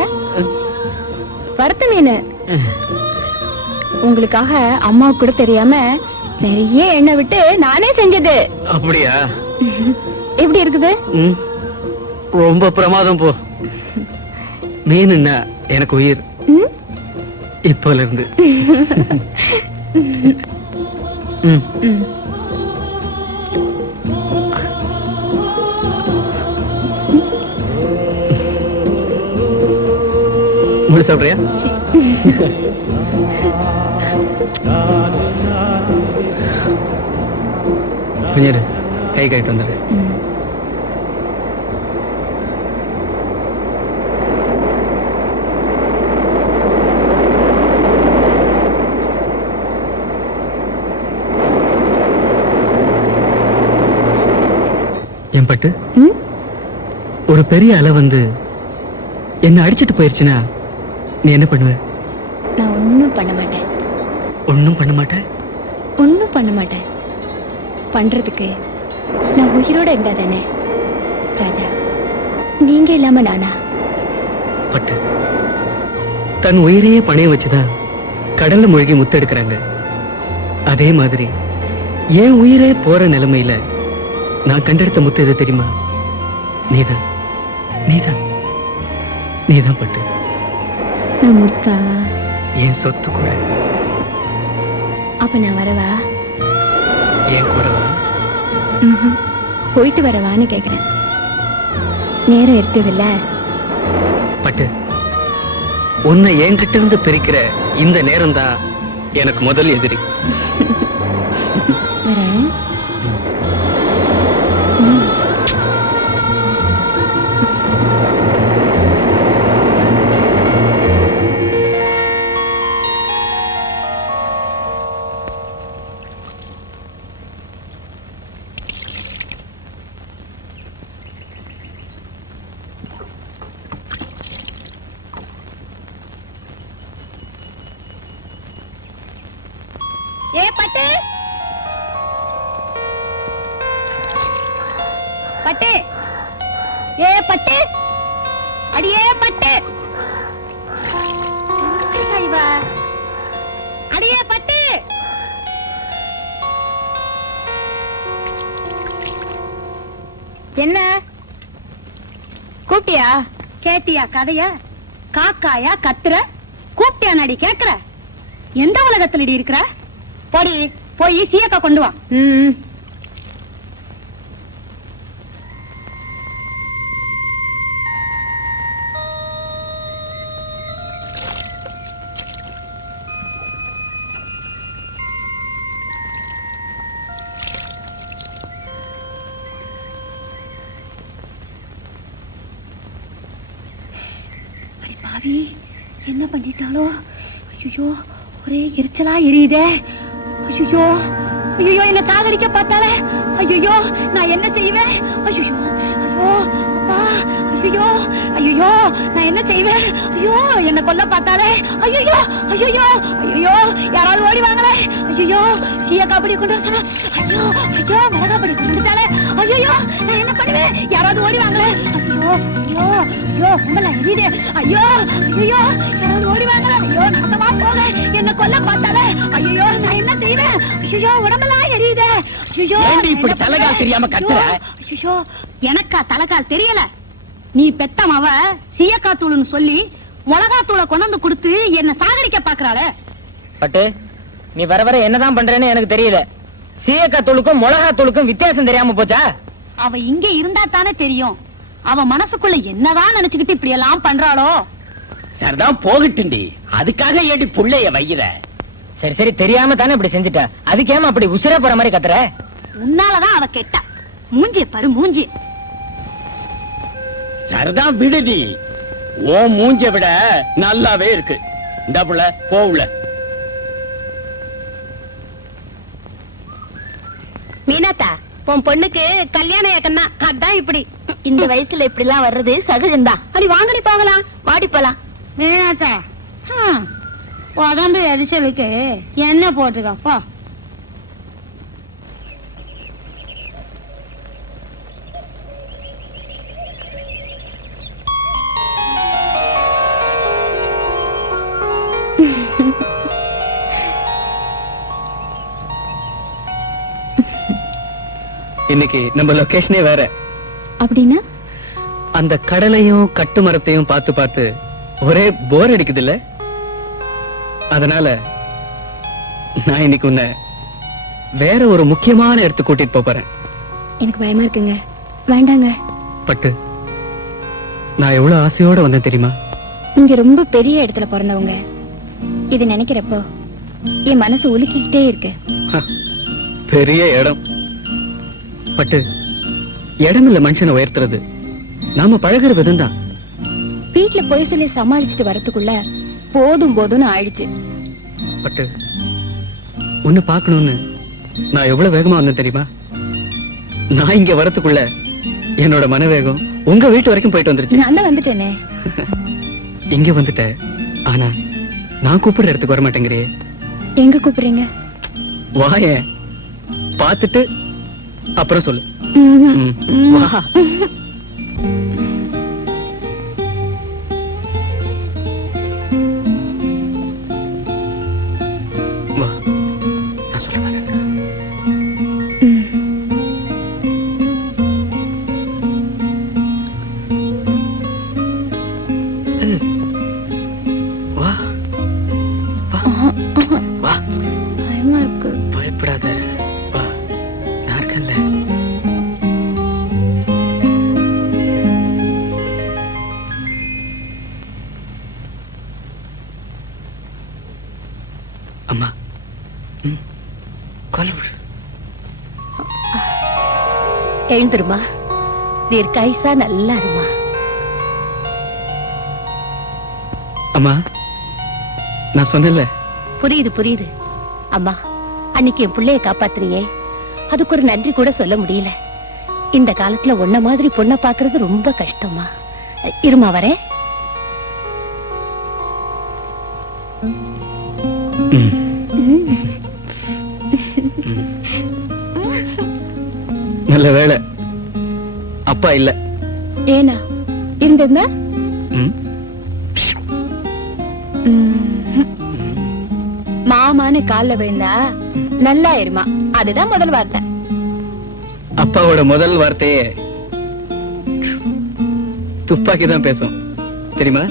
வறுத்த மீன் உங்களுக்காக அம்மாவுக்கு கூட தெரியாம நிறைய எண்ணெய் விட்டு நானே செஞ்சது. அப்படியா? எப்படி இருக்குது? ரொம்ப பிரமாதம் போ. மீன் என்ன எனக்கு உயிர் இப்போல இருந்து. முழு சாப்பிடுறியா? கொஞ்சம் கை கைட்டு வந்துடு. என் பட்டு, ஒரு பெரிய அலை வந்து என்ன அடிச்சிட்டு போயிருச்சுன்னா நீ என்ன பண்ணுவ? நான் ஒண்ணும் பண்ண மாட்டேன். ஒண்ணும் பண்ண மாட்டேன்? ஒண்ணும் பண்ண மாட்டேன். பண்றதுக்கு நான் உயிரோட இருந்தா தானே ராஜா. நீங்க இல்லாம நானா? பட்டு, தன் உயிரையே பணைய வச்சுதான் கடல்ல மூழ்கி முத்தெடுக்கிறாங்க. அதே மாதிரி என் உயிரே போற நிலைமையில நான் கண்டெடுத்த முத்து எது தெரியுமா? நீதான், நீதான், நீதான் பட்டு. நான் முத்தா? என் சொத்து கூட. அப்ப நான் வரவா? என் கூட வா. போயிட்டு வரவான்னு கேக்குறேன். நேரம் இருக்குதுல்ல? பட்டு, உன்னை என்கிட்ட இருந்து பிரிக்கிற இந்த நேரம் தான் எனக்கு முதல் எதிரி. வரேன். ஏ பட்டு, பட்டு, ஏ பட்டு, அடியே பட்டு, அடியே பட்டு. என்ன கூப்பிட்டியா? கேட்டியா கதைய? காக்காயா கத்துற? கூப்பிட்டியா நடி கேக்குற? எந்த உலகத்துல இருக்கிற? போடி, போய் சீயக்கா கொண்டு வா. பாவி, என்ன பண்ணிட்டாலோ? ஐயோ, ஒரே எரிச்சலா எரியுதே. ஐயோ, ஐயோ, என்ன சாகடிக்க பார்த்தாலே. ஐயோ, நான் என்ன செய்வேன்? ஐயோ, ஐயோ, அப்பா, ஐயோ, ஐயோ, நான் என்ன செய்வேன்? ஐயோ, என்ன கொல்ல பார்த்தாலே. ஐயோ, ஐயோ, ஐயோ, யாராவது ஓடி வாங்களே. ஐயோ, சீயக்காப்படி கொண்டு வர சொன்னா ஐயோ ஐயோ மிளகாப்படி கொண்டு வந்துட்டாலே ஐயோ நான் என்ன பண்ணுவேன் யாராவது ஓடி வாங்களே ஐயோ ஐயோ ஐயோ உங்களை எரியுதே ஐயோ ஐயோ யாராவது ஓடி வாங்களே ஐயோ நாசமா போக என்ன கொல்ல பார்த்தாலே ஐயோ நான் என்ன செய்வேன் ஐயோ உடம்பெல்லாம் எரியுதே ஐயோ ஏண்டி இப்படி தலைகால் தெரியாம கத்துற? ஐயோ எனக்கா தலைகால் தெரியல நீ பெத்தமாவ சீயக்காத்தூள்னு சொல்லி மிளகாத்தூளை கொண்டு வந்து கொடுத்து என்ன சாகடிக்க பாக்குறாளே. பட்டு நீ வர வர என்னதான் பண்றேன்னு எனக்கு தெரியல. சீயக்காத்தூளுக்கும் மிளகாத்தூளுக்கும் வித்தியாசம் தெரியாம போச்சா? அவ இங்க இருந்தா தானே தெரியும் அவ மனசுக்குள்ள என்னதான் நினைச்சுக்கிட்டு இப்படி எல்லாம் பண்றாளோ. சரிதான் போகட்டுண்டி, அதுக்காக ஏடி புள்ளைய வைகிற? சரி சரி தெரியாம தானே இப்படி செஞ்சுட்டா, அதுக்கேமா அப்படி உசுர போற மாதிரி கத்துற? உன்னாலதான் அவ கெட்டா. மூஞ்சி பாரு மூஞ்சி. சரிதான் விடுதி, ஓ மூஞ்ச விட நல்லாவே இருக்கு. இந்த புள்ள போவுல. மீனாத்தா உன் பொண்ணுக்கு கல்யாண ஏக்கன்னா அதான் இப்படி. இந்த வயசுல இப்படி எல்லாம் வர்றது சகஜம்தான். அடி வாங்கடி போகலாம், வாடி போலாம். மீனாத்தா உடம்பு எரிச்சலுக்கு என்ன போட்டுக்கப்பா. இன்னைக்கு நம்ம லொகேஷனே வேற. அப்படின்னா அந்த கடலையும் கட்டு மரத்தையும் பார்த்து பார்த்து ஒரே போர் அடிக்குது இல்ல? அதனால நான் இன்னைக்கு உன்னை வேற ஒரு முக்கியமான இடத்துக்கு கூட்டிட்டு போறேன். எனக்கு பயமா இருக்குங்க, வேண்டாங்க. பட்டு நான் எவ்வளவு ஆசையோட வந்தேன் தெரியுமா? இங்க ரொம்ப பெரிய இடத்துல பிறந்தவங்க. இது நினைக்கிறப்போ என் மனசு உலுக்கிக்கிட்டே இருக்கு. பெரிய இடம் பட்டு, இடம் இல்ல மனுஷனை உயர்த்துறது நாம பழகுற விதம் தான். வீட்டுல போய் சொல்லி சமாளிச்சுட்டு வரதுக்குள்ள போதும் போதும்னு ஆயிடுச்சு. பட்டு உன்னை பார்க்கணும்னு நான் எவ்வளவு வேகமா வந்தேன் தெரியுமா? நான் இங்க வரதுக்குள்ள என்னோட மனவேகம் உங்க வீட்டு வரைக்கும் போயிட்டு வந்துருச்சு. நான் தான் வந்துட்டேனே. இங்க வந்துட்டேன், ஆனா நான் கூப்பிடுற இடத்துக்கு வர மாட்டேங்கிறியே. எங்க கூப்பிடுறீங்க? வாயேன், பார்த்துட்டு அப்புறம் சொல்லு. வா. வா. நான் சொல்ல வரேன். வா. வா. வா. பயமா இருக்கு. பயப்படாத, வா, நான் இருக்கேன்ல. அம்மா, கால் விடு. எழுந்துருமா, தீர்க்காயுசா நல்லா இருமா. அம்மா, நான் சொன்னேன்ல. புரியுது புரியுது. அம்மா, அன்னைக்கு என் பிள்ளைய காப்பாத்துறியே, அதுக்கு ஒரு நன்றி கூட சொல்ல முடியல. இந்த காலத்துல உன்ன மாதிரி பொண்ணை பாக்குறது ரொம்ப கஷ்டமா. இருமா வரேன். நல்ல வேளை அப்பா இல்ல. ஏனா இருந்திருந்தா ம். மாமான்னு கால்ல விழுந்தா நல்லா இருமா, அதுதான் முதல் வார்த்தை. அப்பாவோட முதல் வார்த்தையே துப்பாக்கி தான் பேசும் தெரியுமா?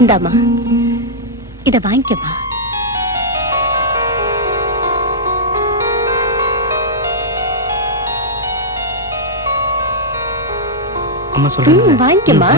இந்தாமா, இத வாங்கிக்கமா. அம்மா சொல்றேன், வாங்கிக்கமா.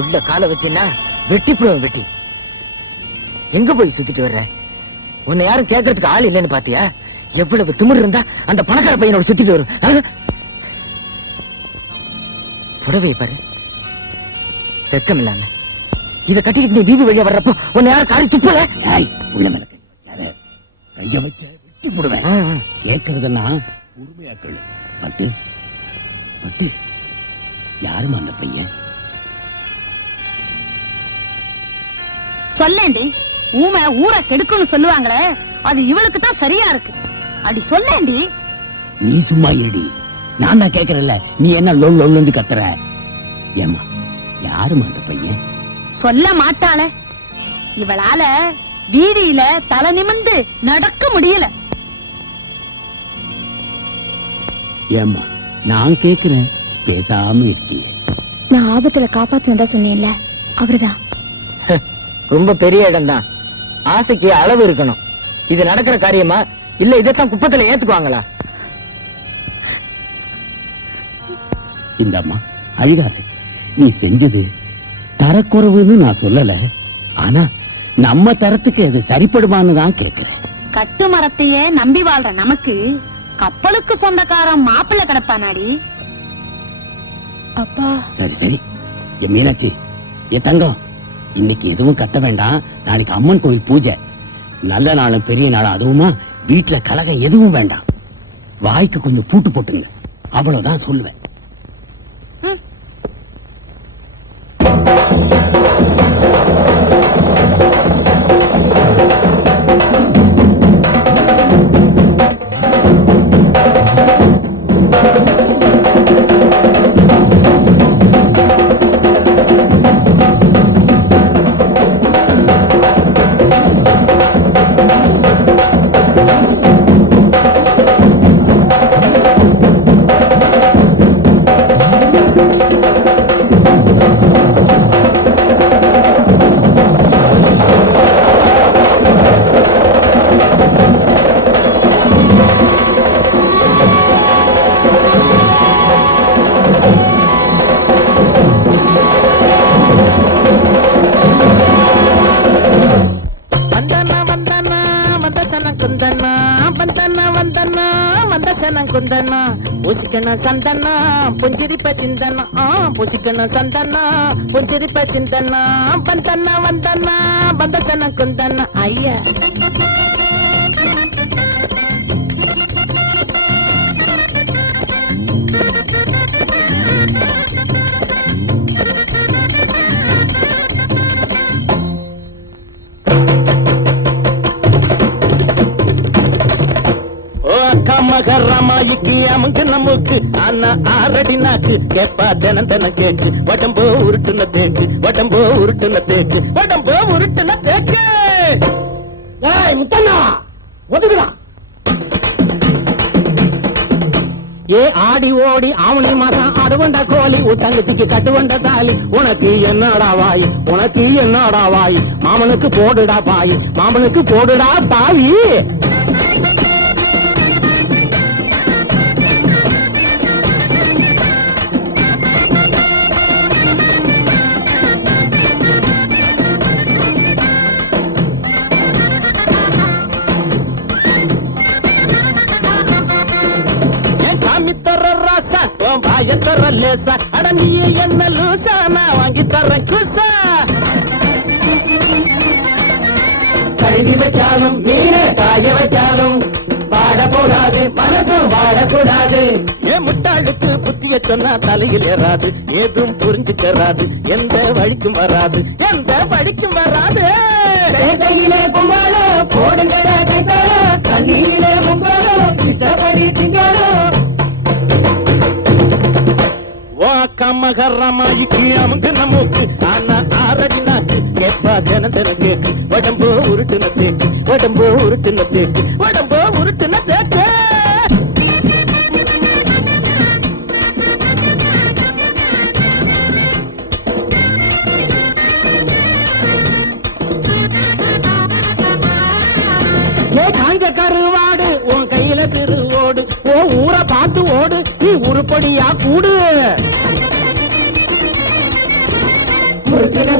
உள்ள கால வச்சின்னா வெட்டிப்புடுவேன் வெட்டி. எங்க போய் சுத்திட்டு வர்ற? உன்னை யாரும் கேட்கறதுக்கு ஆள் இல்லைன்னு பாத்தியா? எவ்வளவு திமிர் இருந்தா அந்த பணக்கார பையனோட சுத்திட்டு வரும். புடவையை பாரு, வெக்கம் இல்லாம இத கட்டிக்கிட்டு நீ வீதி வழியா வர்றப்போ உன்னை யாரும் காரி துப்பல? உள்ள மிளகு கைய வச்ச வெட்டி போடுவேன். கேட்கறதுன்னா உரிமையாக்கள். பட்டு பட்டு யாருமா அந்த பையன்? சொல்லேண்டி. ஊமை ஊரை கெடுக்குன்னு சொல்லுவாங்களே, அது இவளுக்கு தான் சரியா இருக்கு. அடி சொல்லேண்டி. நீ சும்மா இருடி, நான் தான் கேக்குறேன்ல, நீ என்ன லொல்லு கத்துற? ஏமா யாருமா அந்த பையன்? சொல்ல மாட்டாளே. இவளால வீதியில தலை நிமிர்ந்து நடக்க முடியல. ஏமா நான் கேக்குறேன், பேசாம இருக்கீங்க. நான் ஆபத்துல காப்பாத்தினதா சொன்னேன்ல, அவர்தான். ரொம்ப பெரிய இடம் தான், ஆசைக்கு அளவு இருக்கணும். இது நடக்கிற காரியமா இல்ல இதைத்தான் குப்பத்துல ஏத்துக்குவாங்களா? இந்த அம்மா அழுகாது. நீ செஞ்சது தரக்குறைவுன்னு நான் சொல்லல, ஆனா நம்ம தரத்துக்கு அது சரிப்படுமான்னு தான் கேக்குறேன். கட்டு மரத்தையே நம்பி வாழ்ற நமக்கு கப்பலுக்கு சொந்தக்காரன் மாப்பிள்ளை கிடப்பானாடி. அப்பா சரி சரி, என் மீனாட்சி, என் தங்கம், இன்னைக்கு எதுவும் கத்த வேண்டாம். நாளைக்கு அம்மன் கோயில் பூஜை, நல்ல நாளும் பெரிய நாளும், அதுவுமா வீட்டுல கலகம் எதுவும் வேண்டாம். வாய்க்கு கொஞ்சம் பூட்டு போட்டுங்க, அவ்வளவுதான் சொல்லுவேன். சந்தனா புஞ்சிரிப்ப சிந்தனா, புசிக்கணும் சந்தனா புஞ்சிரிப்ப சிந்தனா, பந்தனா வந்தனா பந்தசன குந்தனா. ஐயா மகரமாயிக்கு அமுக்கு நமக்கு ஆனா ஆரடி நாக்கு கேப்பா தினம் தினம் கேக்கு வடம்போ உருட்டுன தேக்கு, வடம்போ உருட்டுன தேக்கு, வடம்போ உருட்டுன தேக்கு. முத்தண்ணா ஒதுக்குதான். ஏ ஆடி ஓடி ஆவணி மாசம் அடுவண்ட கோழி, உத்தங்கத்துக்கு கட்டுவண்ட தாலி, உனக்கு என்னடா வாய், உனக்கு என்னடா வாய், மாமனுக்கு போடுடா பாய், மாமனுக்கு போடுடா பாவி. அட நீ என்ன லூசா, நான் வாங்கி தரேன் குசா. கழுவி வைக்காதும் மீனே காய வைக்காதும், பாடக்கூடாது மனசும் வாடக்கூடாது. ஏன் முட்டாளுக்கு புத்திய சொன்னா தலையில் ஏறாது, ஏதும் புரிஞ்சுக்கறாது, எந்த வழிக்கும் வராது, எந்த வழிக்கும் வராது. கையிலே கும்பாலோ போடுங்கடா கைத்தாலோ, தண்ணியிலே மும்பாலோ இஷ்டப்படி திங்காலோ. மகரமாயிக்கு அமுக்கு நமக்கு ஆனா ஆரடி நாக்கு கேப்பா தின தின கேக்கு, உடம்போ உருட்டுன தேக்கு, உடம்போ உருட்டுன தேக்கு, உடம்போ உருட்டுன தேக்கு. ஏ காஞ்ச கருவாடு உன் கையில திருவோடு, ஓ ஊரை பார்த்து ஓடு, நீ உருப்படியா கூடு.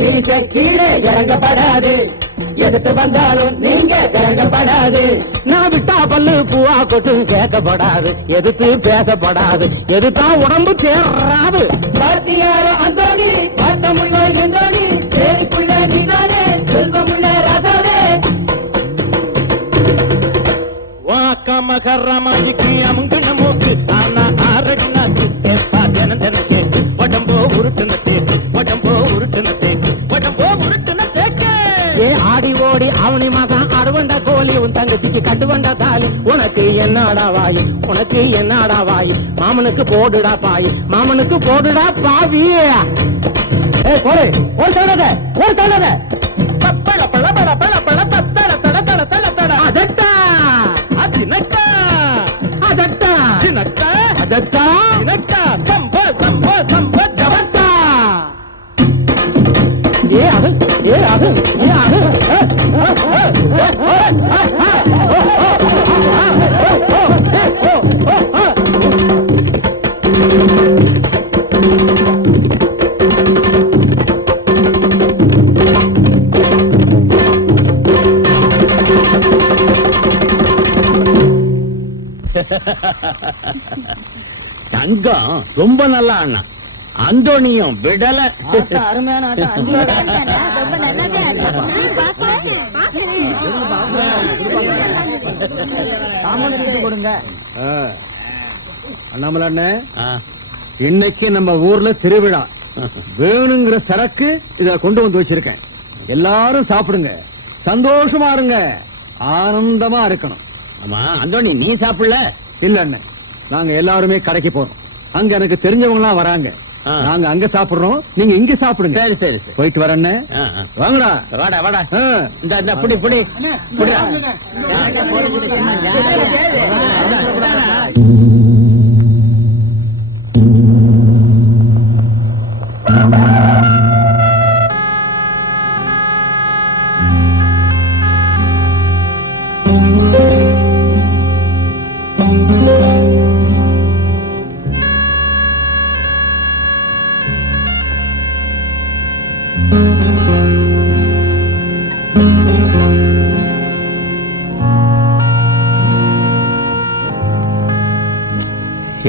வீச கீழே இறங்கப்படாது, எதுக்கு வந்தாலும் நீங்க இறங்கப்படாது. நான் விட்டா பல்லு பூவா கொட்டு கேட்கப்படாது, எதுக்கு பேசப்படாது, எதுதான் உடம்பு தேர்றாது. அந்தோணி பார்த்தமுள்ள எந்தோணி, தேடிக்குள்ள நீதானே செல்வமுள்ள ராசாவே. வாக்க மகரமாயிக்கு அமுங்கின மூக்கு ஆனா ஆரடி நாக்கு கேப்பா தினம் தினம் கேக்கு, உடம்போ உருட்டுன தேக்கு, உடம்போ உருட்டுன தேக்கு, உடம்போ உருட்டுன தேக்கு. ஏ ஆடி ஓடி அவனி மாசம் அறுவண்ட கோழி உன் தங்கச்சிக்கு கட்டுவண்ட தாலி உனக்கு என்னடா வாயி உனக்கு என்னடா வாயி மாமனுக்கு போடுடா பாயி மாமனுக்கு போடுடா பாவி ஏ போடு ஒரு தடவை ஒரு தடவை பப்பட பட பட பட பட தட தட தட தட தட அதட்டா அதினக்கா அதட்டா தினக்கா அதட்டா தினக்கா சம்ப சம்ப சம்ப ஜவட்டா ஏ அது ஏ அது ஏ அது தங்கம் ரொம்ப நல்லா அண்ணா அந்தோனியும் விடல. அருமையான ஆட்டம். ரொம்ப நல்லதே கொடுங்க. அண்ணாமலை அண்ணன் ஆ, இன்னைக்கு நம்ம ஊர்ல திருவிழா வேணுங்கிற சரக்கு இத கொண்டு வந்து வச்சிருக்கேன். எல்லாரும் சாப்பிடுங்க, சந்தோஷமா இருங்க, ஆனந்தமா இருக்கணும். ஆமா அந்தோனி நீ சாப்பிடல? இல்ல அண்ணன், நாங்க எல்லாருமே கடைக்கு போறோம். அங்க எனக்கு தெரிஞ்சவங்க எல்லாம் வராங்க. ஆ. நாங்க அங்க சாப்பிடுறோம், நீங்க இங்க சாப்பிடுங்க. சரி சரி சரி. போயிட்டு வரேன். ஆ, ஆ. வாங்கடா. வாடா வாடா. ஆ. இந்த புடி புடி புடிடா.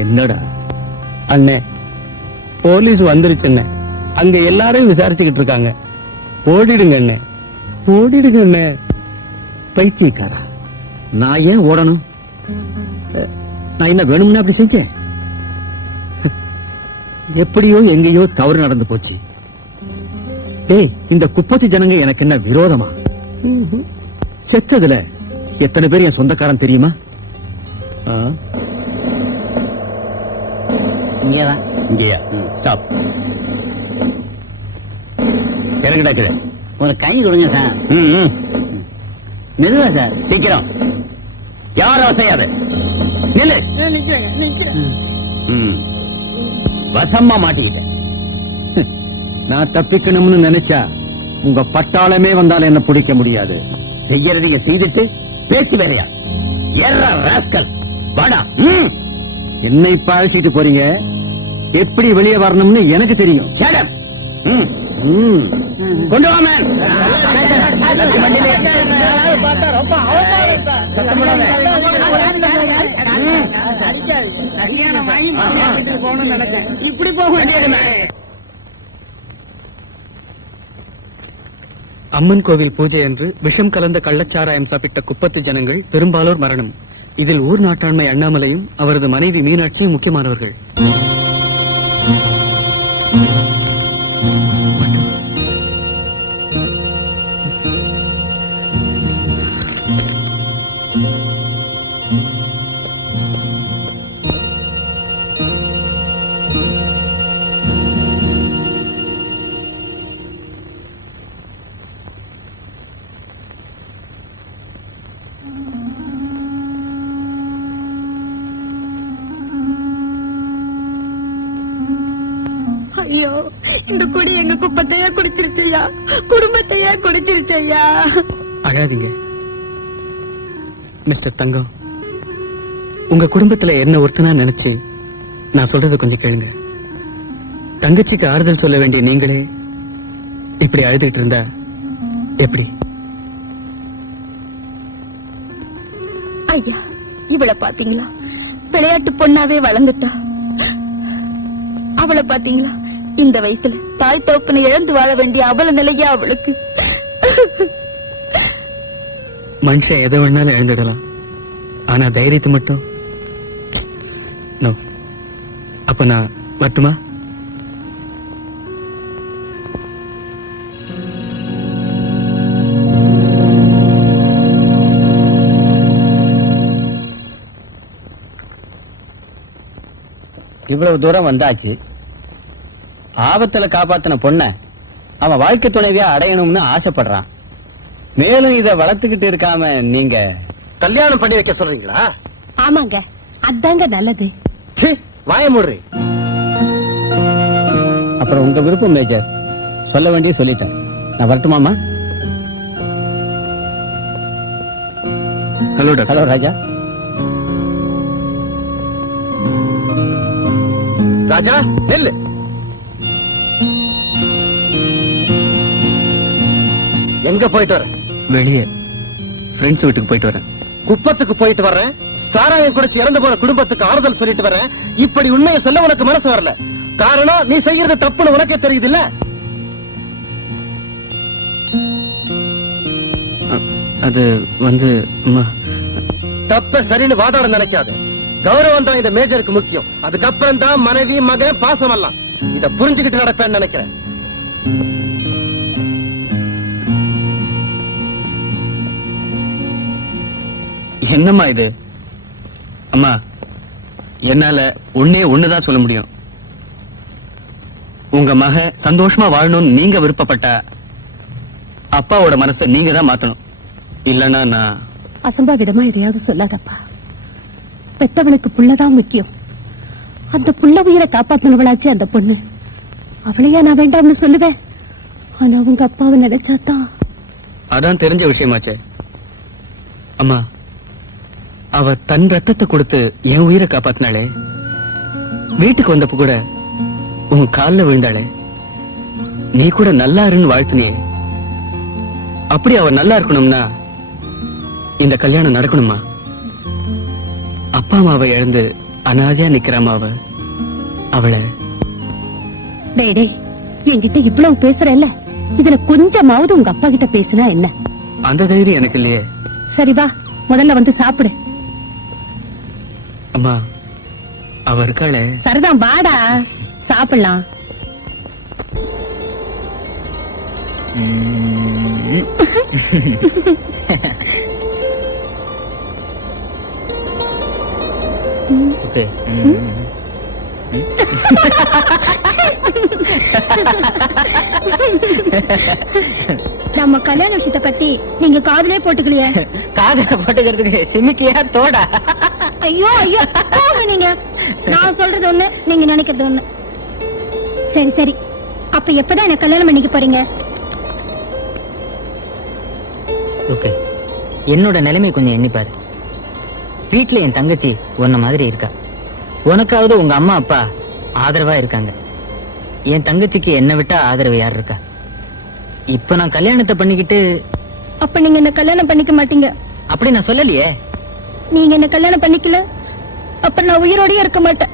என்னடா அண்ணே, போலீஸ் வந்துருச்சு அண்ணே. அங்க எல்லாரையும் விசாரிச்சுக்கிட்டு இருக்காங்க. ஓடிடுங்க அண்ணே, ஓடிடுங்க அண்ணே. பைத்தியக்காரா, நான் ஏன் ஓடணும்? நான் என்ன வேணும்னு அப்படி செஞ்சேன்? எப்படியோ எங்கேயோ தவறு நடந்து போச்சு. டேய், இந்த குப்பத்தி ஜனங்க எனக்கு என்ன விரோதமா? செத்ததுல எத்தனை பேர் என் சொந்தக்காரன் தெரியுமா? இங்கேதான். இங்கேயா? ஸ்டாப். இறங்குடா கீழே. ஒரு கை கொடுங்க சார். ம், ம். மெதுவா சார். சீக்கிரம். யாரும் அசையாத. நில்லு. ம். வசமா மாட்டிக்கிட்டேன். நான் தப்பிக்கணும்னு நினைச்சா உங்க பட்டாளமே வந்தாலும் என்ன பிடிக்க முடியாது. செய்யறதைய செய்துட்டு பேச்சு வேறையா? ஏறா ராஸ்கல். வாடா. ம். என்னை இப்ப அழைச்சிட்டு போறீங்க, எப்படி வெளியே வரணும்னு எனக்கு தெரியும். Shut up. ம். ம். கொண்டு வா மேன். இப்படி போக வேண்டியது. அம்மன் கோவில் பூஜை அன்று விஷம் கலந்த கள்ளச்சாராயம் சாப்பிட்ட குப்பத்து ஜனங்கள் பெரும்பாலோர் மரணம். இதில் ஊர் நாட்டாண்மை அண்ணாமலையும் அவரது மனைவி மீனாட்சியும் முக்கியமானவர்கள். ஐயோ, இந்த குடி எங்க குப்பத்தையே குடிச்சிருச்சையா, குடும்பத்தையே குடிச்சிருச்சையா. அழாதீங்க மிஸ்டர் தங்கம். உங்க குடும்பத்துல என்ன ஒருத்தனா நினைச்சு நான் சொல்றதை கொஞ்சம் கேளுங்க. தங்கச்சிக்கு ஆறுதல் சொல்ல வேண்டிய நீங்களே இப்படி அழுதுகிட்டு இருந்தா எப்படி? ஐயா, இவளை பாத்தீங்களா? விளையாட்டு பொண்ணாவே வளர்ந்துட்டா. அவளை பாத்தீங்களா? இந்த வயசுல தாய் தோப்பனை இழந்து வாழ வேண்டிய அவல நிலையா அவளுக்கு. மனுஷன் எதை வேணாலும் எழுந்துடலாம், ஆனா தைரியத்தை மட்டும் நோ. அப்ப நான் வரட்டுமா? இவ்வளவு தூரம் வந்தாச்சு. ஆபத்துல காப்பாத்தின பொண்ண அவன் வாழ்க்கை துணைவியா அடையணும்னு ஆசைப்படுறான். மேலும் இத வளர்த்துக்கிட்டு இருக்காம நீங்க கல்யாணம் பண்ணி வைக்க சொல்றீங்களா? ஆமாங்க, அதாங்க நல்லது. சீ, வாய மூடுறி. அப்புறம் உங்க விருப்பம் மேஜர். சொல்ல வேண்டிய சொல்லிட்டேன். நான் வரட்டுமாமா? Hello doctor. Hello Raja. Raja நெல்லு. எங்க போயிட்டு வர? வெளியே ஃப்ரெண்ட்ஸ் வீட்டுக்கு போயிட்டு வரேன். குப்பத்துக்கு போயிட்டு வர்றேன். சாராயம் குடிச்சு இறந்து போன குடும்பத்துக்கு ஆறுதல் சொல்லிட்டு வரேன். இப்படி உண்மையை சொல்ல உனக்கு மனசு வரல. காரணம் நீ செய்யறது தப்புன்னு உனக்கே தெரியுது இல்ல? அது வந்து அம்மா, தப்ப சரின்னு வாதாட நினைக்காது. கௌரவம் தான் இந்த மேஜருக்கு முக்கியம். அதுக்கப்புறம் தான் மனைவி மகன் பாசம் எல்லாம். இத புரிஞ்சுக்கிட்டு நடப்பேன்னு நினைக்கிறேன். என்னம்மா இது? அம்மா, என்னால ஒண்ணுதான் சொல்ல முடியும். உங்க மக சந்தோஷமா வாழணும்னு நீங்க விருப்பப்பட்ட அப்பாவோட மனசை நீங்க தான் மாத்தணும். இல்லன்னா நான் அசம்பாவிதமா எதையாவது சொல்லாதப்பா. பெத்தவனுக்கு புள்ளதான் முக்கியம். அந்த புள்ள உயிரை காப்பாத்தினவளாச்சு அந்த பொண்ணு. அவளையா நான் வேண்டாம்னு சொல்லுவேன். ஆனா உங்க அப்பாவை நினைச்சாதான். அதான் தெரிஞ்ச விஷயமாச்சே. அம்மா, அவ தன் ரத்தத்தை கொடுத்து என் உயிரை காப்பாத்தினாளே. வீட்டுக்கு வந்தப்ப கூட உன் கால்ல விழுந்தாளே. நீ கூட நல்லா இருன்னு வாழ்த்தினியே. அப்படி அவ நல்லா இருக்கணும்னா இந்த கல்யாணம் நடக்கணுமா? அப்பா அம்மாவை இழந்து அனாதையா நிக்கிறாமா அவளை. டேய் டேய், என்கிட்ட இவ்வளவு பேசுறல்ல, இதுல கொஞ்சமாவது உங்க அப்பா கிட்ட பேசினா என்ன? அந்த தைரியம் எனக்கு இல்லையே. சரி வா, முதல்ல வந்து சாப்பிடு. அம்மா, அவ இருக்காளே. சரிதான், வாடா சாப்பிடலாம். ஓகே. நம்ம கல்யாண விஷயத்தை பத்தி நீங்க காதுலயே போட்டுக்கலையே. காதல போட்டுக்கிறதுக்கு சிமிக்கியா தோடா? ஐயோ ஐயோ, போங்க நீங்க. நான் சொல்றது ஒண்ணு, நீங்க நினைக்கிறது ஒண்ணு. சரி சரி, அப்ப எப்பதான் என்ன கல்யாணம் பண்ணிக்க போறீங்க? ஓகே, என்னோட நிலைமை கொஞ்சம் எண்ணிப்பாரு. வீட்டுல என் தங்கச்சி உன்ன மாதிரி இருக்கா. உனக்காவது உங்க அம்மா அப்பா ஆதரவா இருக்காங்க. என் தங்கச்சிக்கு என்ன விட்டா ஆதரவு யார் இருக்கா? இப்ப நான் கல்யாணத்தை பண்ணிக்கிட்டு. அப்ப நீங்க என்ன கல்யாணம் பண்ணிக்க மாட்டீங்க? அப்படி நான் சொல்லலையே. நீங்க என்ன கல்யாணம் பண்ணிக்கல, அப்ப நான் உயிரோடயே இருக்க மாட்டேன்.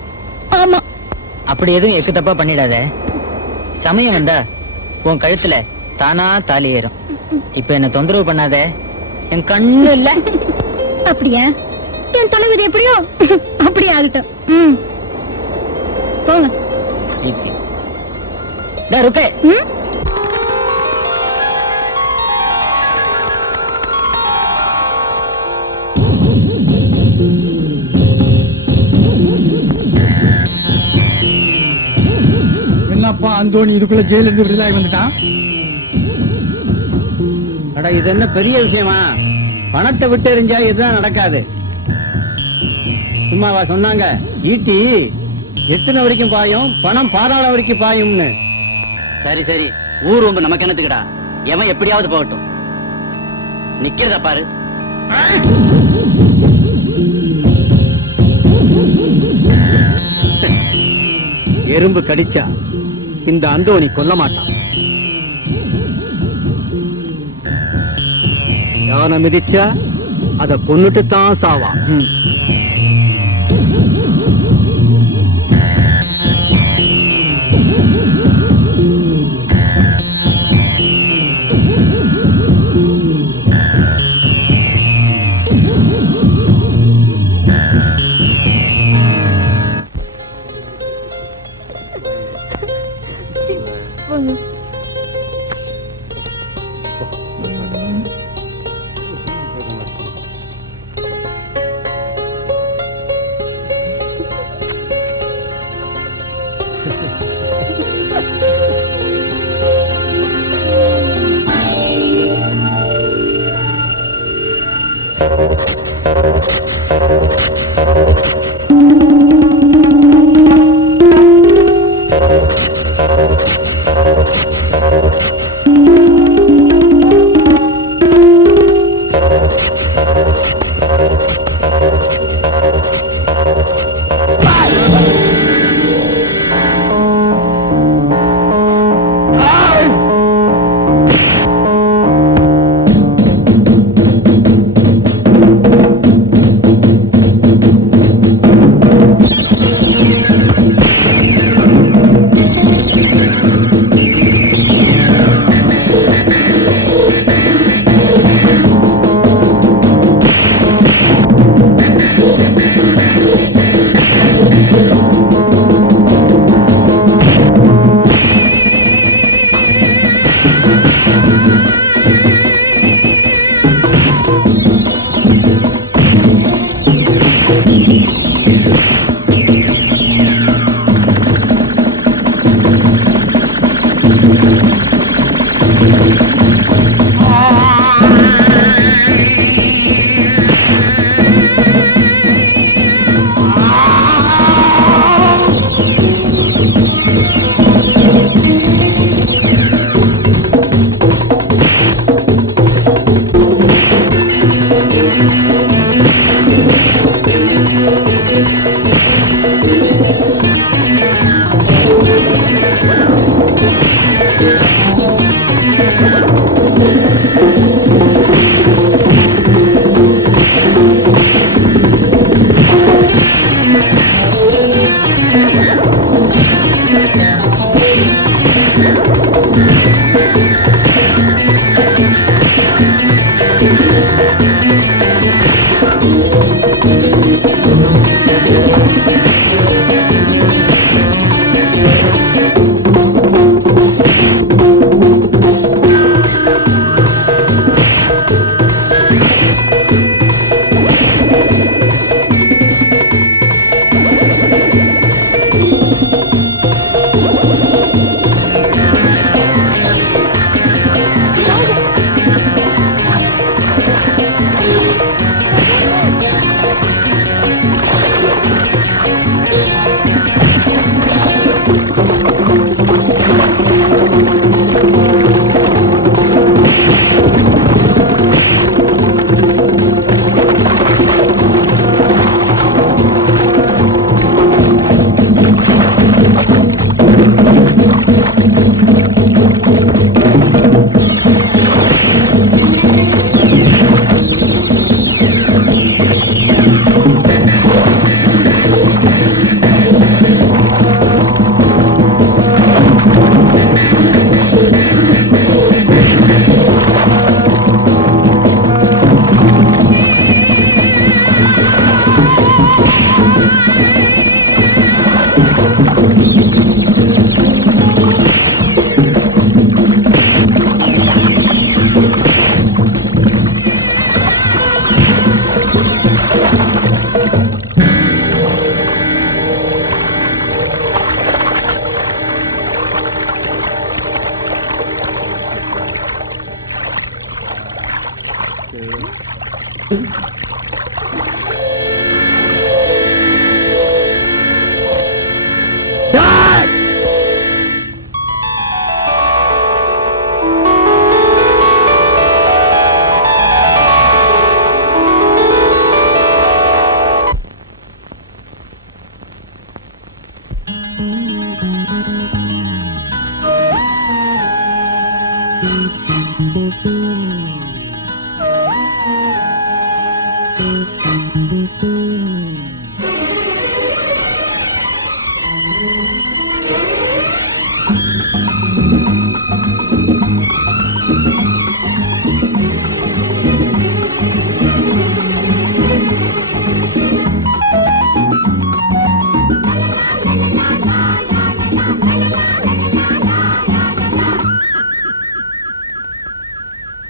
ஆமா. அப்படி எதுவும் எக்கு தப்பா பண்ணிடாத. சமயம் வந்தா உன் கழுத்துல தானா தாலி ஏறும். இப்ப என்ன தொந்தரவு பண்ணாத. என் கண்ணு இல்ல. அப்படியா? என் தலைவிதி எப்படியோ அப்படியே ஆகட்டும். போங்க. ருப்பே, என்னப்பா அந்தோணி இதுக்குள்ள ஜெயில இருந்து விடுதலாகி வந்துட்டான்? அட, இது என்ன பெரிய விஷயமா? பணத்தை விட்டு எறிஞ்சா இதுதான் நடக்காது. சும்மாவா சொன்னாங்க, ஈட்டி எத்தனை வரைக்கும் பாயும், பணம் பாதாள வரைக்கும் பாயும்னு. சரி சரி, ஊர் ரொம்ப நமக்கு என்னத்துக்குடா? எவன் எப்படியாவது போகட்டும். நிக்கிறத பாரு. எறும்பு கடிச்சா இந்த அந்தோணி கொல்ல மாட்டான். யானை மிதிச்சா அத கொன்னுட்டு தான் சாவா.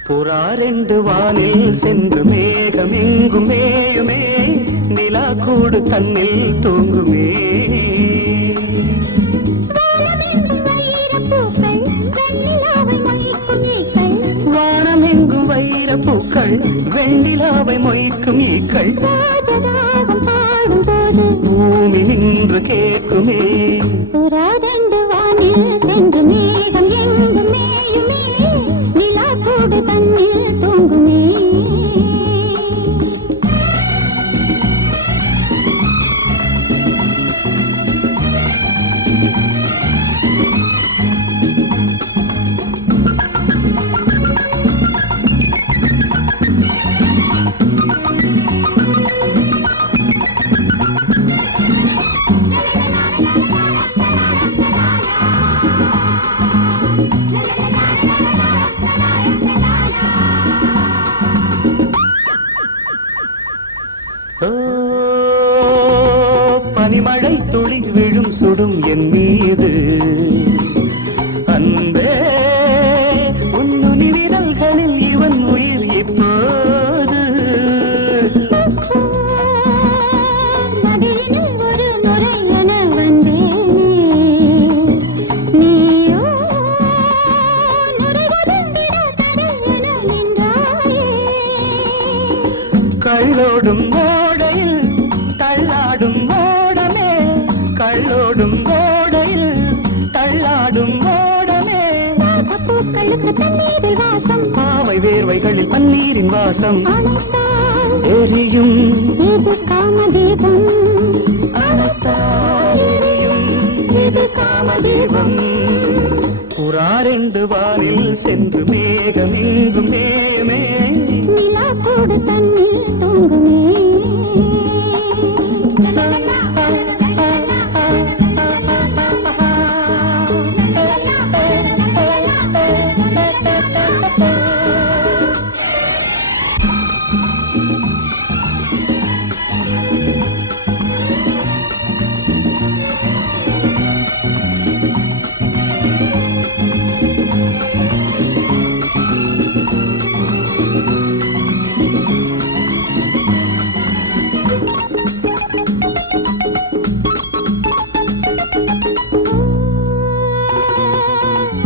புறாரெண்டு வானில் சென்று மேகமெங்கும் மேயுமே, நிலா கூடு தன்னில் தூங்குமே. வானமெங்கும் வைர பூக்கள் வெண்ணிலாவை மொய்க்கும் ஈக்கள் ராஜராகம் பாடும்போது பூமி நின்று கேட்குமே புறாதெண்டு வானில் சென்று மேகம் எங்கு மேயுமே நிலா கூடு தன்னில் தூங்குமே பனிமழை துளி விழும் சுடும் என் மீது அன்பே உன்னுனி விரல்களில் இவன் உயிர் இப்போது நதியினில் ஒரு நுரை என வந்தேனே நீயோ நுரை வளர்ந்திட கடல் என நின்றாயே கள்ளோடும் ஓடையில் தள்ளாடும் ஓடமே கள்ளோடும் ஓடையில் தள்ளாடும் ஓடமே பூக்களுக்கு தண்ணீரில் வாசம் பாவை வேர்வைகளில் பன்னீரின் வாசம் அணைத்தால் எரியும் இது காமதீபம் அணைத்தால் எரியும் இது காமதீபம் புறாரெண்டு வானில் சென்று மேகம் எங்கும் மேயுமே நிலா கூடு தன்னில் தூங்குமே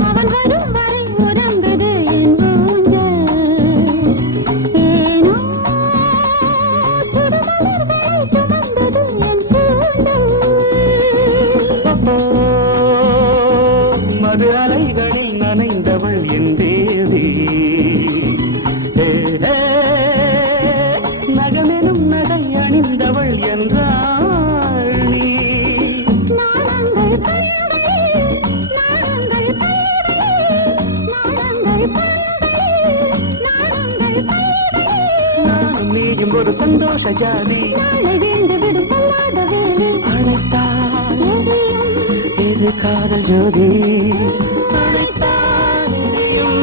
அவன் வரும் வரை உறங்குது என் ஊஞ்சல் ஏனோ சுடுமலர்களை சுமந்தது என் கூந்தல் மது அலைகளில் நனைந்தவள் என் தேவி நகமெனும் நகை அணிந்தவள் என்றாள் நீ நாளங்கள் பழகளே நாளங்கள் பழகளே நாளங்கள் பழகளே நாளங்கள் பழகளே நானும் நீயும் ஒரு சந்தோஷ ஜாதி நாளை வீழ்ந்து விடும் பொல்லாத வேலை அழைத்தால் எரியும் இது காதல் ஜோதி அழைத்தால் எரியும்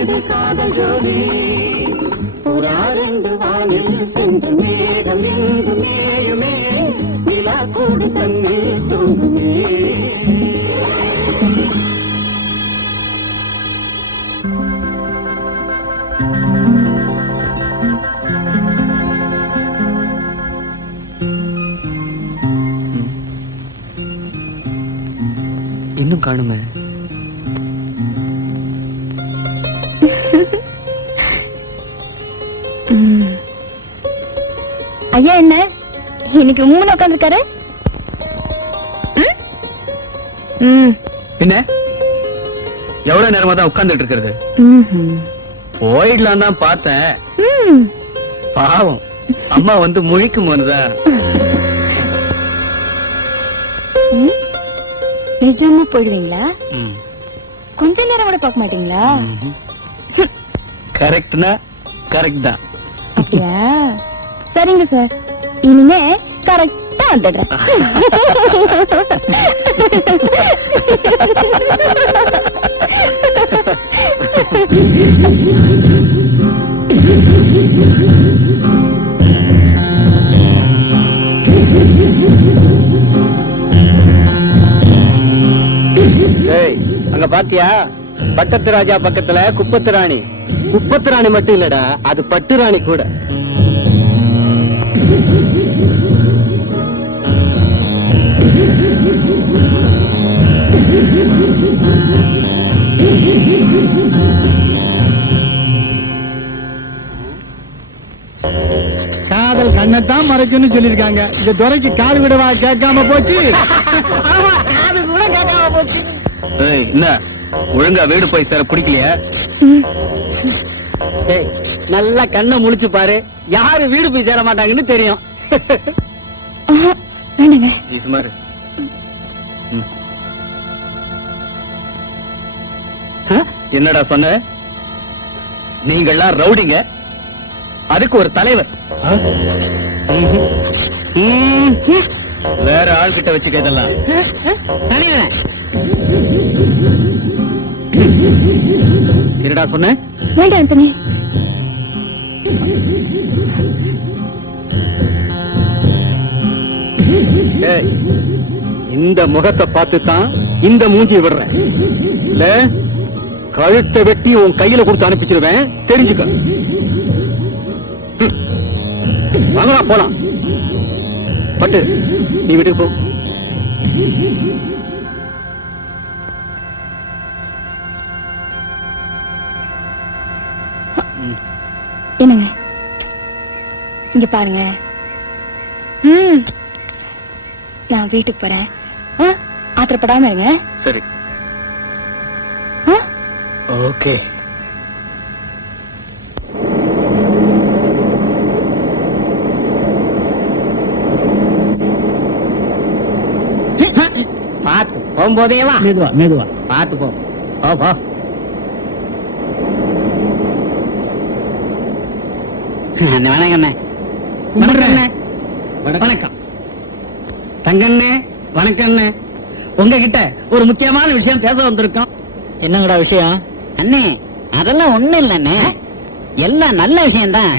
இது காதல் ஜோதி புறாரெண்டு வானில் சென்று மேகம் இங்கு மேயுமே நிலா கூடு தன்னில் தூங்குமே இன்னும் காணுமே. ஐயா என்ன இன்னைக்கு மூணு உட்காந்துருக்காரு பின்ன எவ்வளவு நேரமா தான் உட்கார்ந்துட்டு இருக்கிறது? போயிடலாம் தான் பார்த்தேன். பாவம் அம்மா வந்து முழிக்கும் போதுதான். நிஜமா போயிடுவீங்களா? கொஞ்ச நேரம் கூட பார்க்க மாட்டீங்களா? கரெக்ட்னா கரெக்ட் தான். அப்படியா? சரிங்க சார், இனிமே கரெக்டா வந்துடுறேன். அங்க பாத்தியா, பட்டத்து ராஜா பக்கத்துல குப்பத்து ராணி. குப்பத்து ராணி மட்டும் இல்லடா, அது பட்டு ராணி கூட. காதல் கண்ணத்தான் மறைக்குன்னு சொல்லிருக்காங்க. இந்த துறைக்கு காது விடவா கேட்காம போச்சு. அது கூட கேட்காம போச்சு. என்ன ஒழுங்கா வீடு போய் சேர பிடிக்கலையா? டேய், நல்லா கண்ணை முழிச்சு பாரு, யாரு வீடு போய் சேர மாட்டாங்கன்னு தெரியும். வேணுங்க. நீ சுமாரு. என்னடா சொன்ன? நீங்கள்லாம் ரவுடிங்க, அதுக்கு ஒரு தலைவர். வேற ஆள்கிட்ட வச்சுக்க இதெல்லாம். என்னடா சொன்ன? வேண்டாம் ஆண்டனி. ஏய், இந்த முகத்தை பார்த்து தான் இந்த மூஞ்சி விடுறேன். இல்ல கழுத்தை வெட்டி உன் கையில கொடுத்து அனுப்பிச்சிருவேன், தெரிஞ்சுக்க. வாங்கடா போலாம். பட்டு நீ வீட்டுக்கு போ. என்னங்க இங்க பாருங்க. நான் வீட்டுக்கு போறேன். ஆத்திரப்படாம இருங்க. சரி, ஓகே. பார்த்து போகும்போதே வா. மெதுவா மெதுவா. பார்த்து போ. போ போ. வணக்கண்ணே. வணக்கம் தங்கண்ணே. வணக்கண்ணே. உங்ககிட்ட ஒரு முக்கியமான விஷயம் பேச வந்திருக்கோம். என்னங்கடா விஷயம்? அண்ணே, அதெல்லாம் ஒண்ணு இல்லண்ணே, எல்லாம் நல்ல விஷயம்தான்.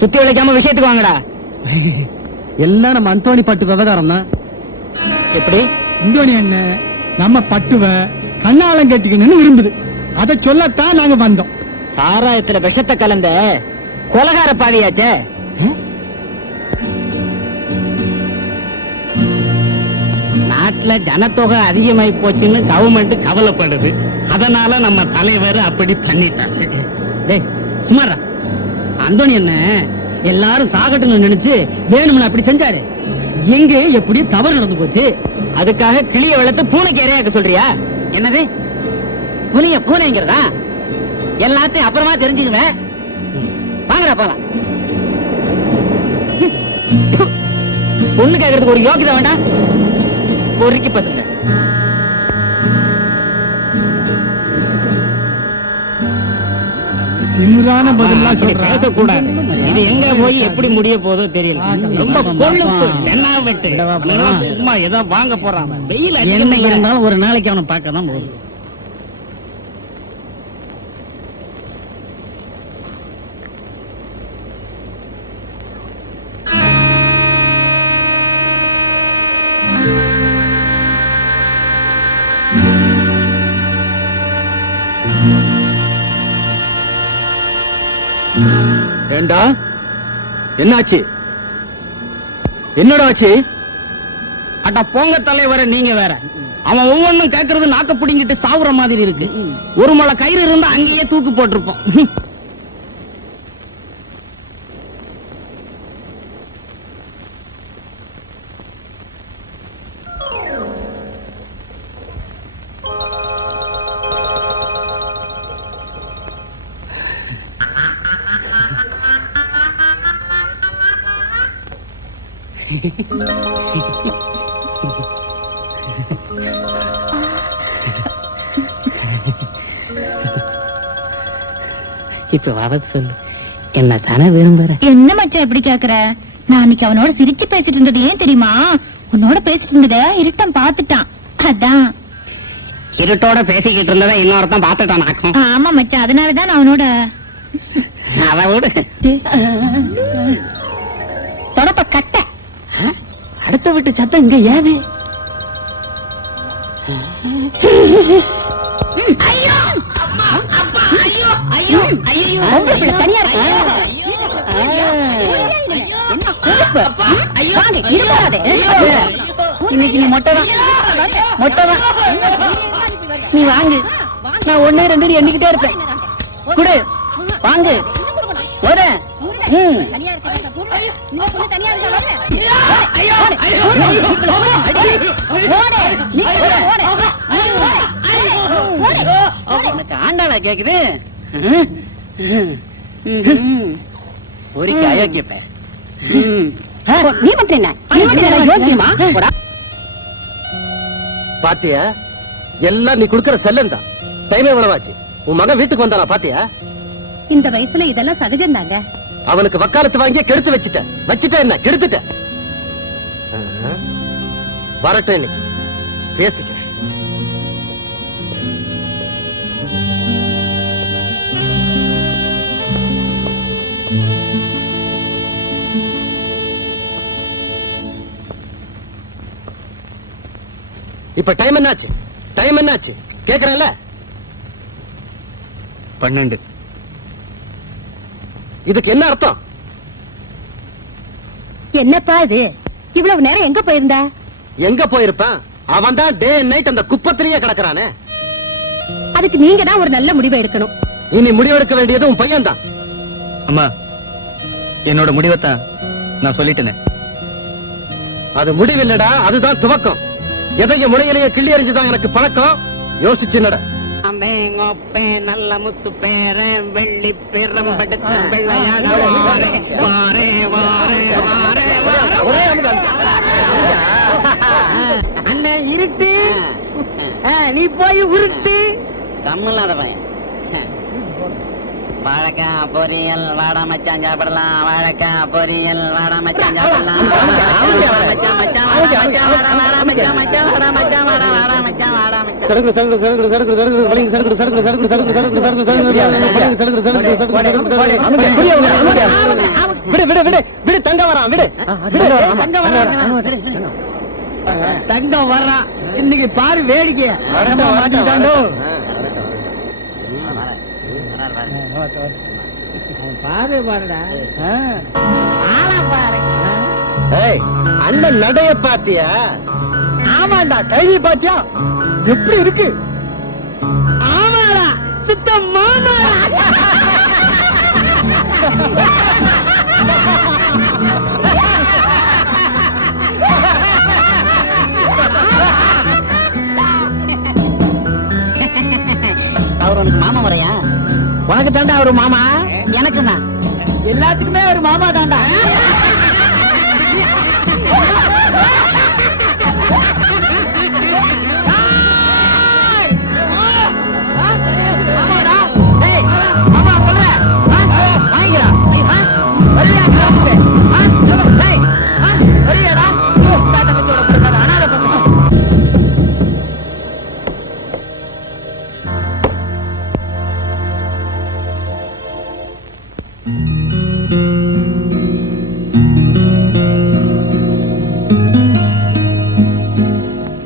சுத்தி உழைக்காம விஷயத்துக்கு வாங்கடா. எல்லாம் நம்ம அந்தோணி பட்டு விவகாரம் தான். எப்படி? அந்தோணி அண்ணன் நம்ம பட்டுவ கண்ணாலம் கட்டிக்கணும்னு விரும்புது. அதை சொல்லத்தான் நாங்க வந்தோம். சாராயத்துல விஷத்தை கலந்த கொலகார பாதியாச்சே. நாட்டுல ஜனத்தொகை அதிகமாயி போச்சுன்னு கவர்மெண்ட் கவலைப்படுது. அதனால நம்ம தலைவர் அப்படி பண்ணிட்டாங்க. டேய் சுமாரா, அந்தோணி என்ன எல்லாரும் சாகட்டுன்னு நினைச்சு வேணும்னு அப்படி செஞ்சாரு. எங்க எப்படி தவறு நடந்து போச்சு. அதுக்காக கிளிய வளர்த்து பூனைக்கு இரையாக்க சொல்றியா? என்னது புலிய பூனைங்கிறதா? எல்லாத்தையும் அப்புறமா தெரிஞ்சுக்குவேன். வாங்கடா போலாம். பொண்ணு கேட்கறதுக்கு ஒரு யோகிதை வேண்டாம். பொறுக்கி பார்த்துங்க. திமிரான பதிலாம் சொல்றேன். பேசக்கூடாது. இது எங்க போய் எப்படி முடிய போதோ தெரியல. ரொம்ப கொழுப்பு என்ன வெட்டு. சும்மா ஏதோ வாங்க போறான். வெயில் என்ன இருந்தாலும் ஒரு நாளைக்கு அவனை பார்க்க தான் போகுது. ஏண்டா என்னாச்சு? என்னடா ஆச்சு? அட போங்க தலைவர, நீங்க வேற. அவன் ஒவ்வொன்னும் கேட்கறது நாக்க பிடிங்கிட்டு சாவுற மாதிரி இருக்கு. ஒரு மலை கயிறு இருந்தா அங்கேயே தூக்கு போட்டிருப்போம். இப்ப வர சொல்லு, என்ன தானே விரும்புற? என்ன மச்சான் எப்படி கேக்குற? நான் அன்னைக்கு அவனோட சிரிச்சு பேசிட்டு இருந்தது ஏன் தெரியுமா? உன்னோட பேசிட்டு இருந்தத இருட்டம் பாத்துட்டான், அதான். இருட்டோட பேசிக்கிட்டு இருந்ததை இன்னொருத்தன் பாத்துட்டான். ஆமா மச்சான், அதனாலதான் நான் அவனோட. அதை விடு. தொடப்ப கட்ட. அடுத்த வீட்டு சத்தம் இங்க ஏது? ஐயோ அம்மா, அப்பா, ஐயோ ஐயோ ஐயோ, தனியா இருக்கு. இன்னைக்கு நீ மொட்டைதான், மொட்டைதான். நீ வாங்கு, நான் 1 2 எண்ணிக்கிட்டே இருப்பேன். குடு, வாங்கு. ஒரு தனியா இருக்க கூப்பிடு. இந்த பொண்ணு தனியா இருக்கா வாங்க. ஆண்டாளா கேக்குது ஒரு அயோக்கியப்ப நீ மட்டும் என்ன யோக்கியமா பாத்தியா எல்லாம் நீ குடுக்கற செல்லம் தான். டைமே எவ்வளவாச்சு? உன் மகன் வீட்டுக்கு வந்தானா பாத்தியா? இந்த வயசுல இதெல்லாம் சகஜம் தாங்க. அவனுக்கு வக்காலத்து வாங்கிய கெடுத்து வச்சுட்ட என்ன கெடுத்துட்ட. வரட்டும் இன்னைக்கு பேசிக்க. இப்ப டைம் என்னாச்சு கேக்குறேன்ல. 12. இதுக்கு என்ன அர்த்தம்? என்னப்பா இது இவ்வளவு நேரம் எங்க போயிருந்தா? எங்க போயிருப்பான்? அவன் தான் டே அண்ட் நைட் அந்த குப்பத்திலேயே கிடக்குறானே. அதுக்கு நீங்க தான் ஒரு நல்ல முடிவை எடுக்கணும். இனி முடிவெடுக்க வேண்டியது உன் பையன் தான். அம்மா, என்னோட முடிவைத்தான் நான் சொல்லிட்டேனே. அது முடிவில்லடா, அதுதான் துவக்கம். எதையும் முனையிலேயே கிள்ளி எறிஞ்சுதான் எனக்கு பழக்கம். யோசிச்சு நட. நல்ல முத்து பேர வெள்ளி பெரும்படுத்த வெள்ளையாக அண்ணன் இருட்டு நீ போய் உருட்டு. தமிழ்நாடு பையன் வாழைக்காய் பொரியல் வாடா மச்சான் சாப்பிடலாம். வாழைக்காய் பொரியல் வாடா மச்சான் சாப்பிடலாம். தங்கம் வர்றான் இன்னைக்கு பாரு வேடிக்கை. பாரு பாருடா ஆளா பாரு. அண்ணன் நடைய பாத்தியா? ஆமாண்டா, கைவி பாத்தியா எப்படி இருக்கு? ஆமாடா சுத்தம் மாமா. அவர் உனக்கு மாமா வரையா? உனக்கு தாண்டா ஒரு மாமா, எனக்குமா? எல்லாத்துக்குமே ஒரு மாமா தாண்டா.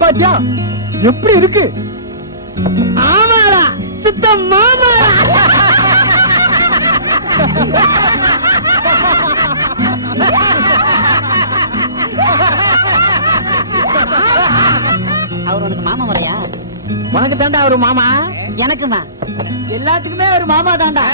பாத்தியா எப்படி இருக்கு? ஆமாடா சுத்தம் மாமா. அவர் உனக்கு மாமா வரையா? உனக்கு தாண்டா ஒரு மாமா, எனக்குமா? எல்லாத்துக்குமே ஒரு மாமா தாண்டா.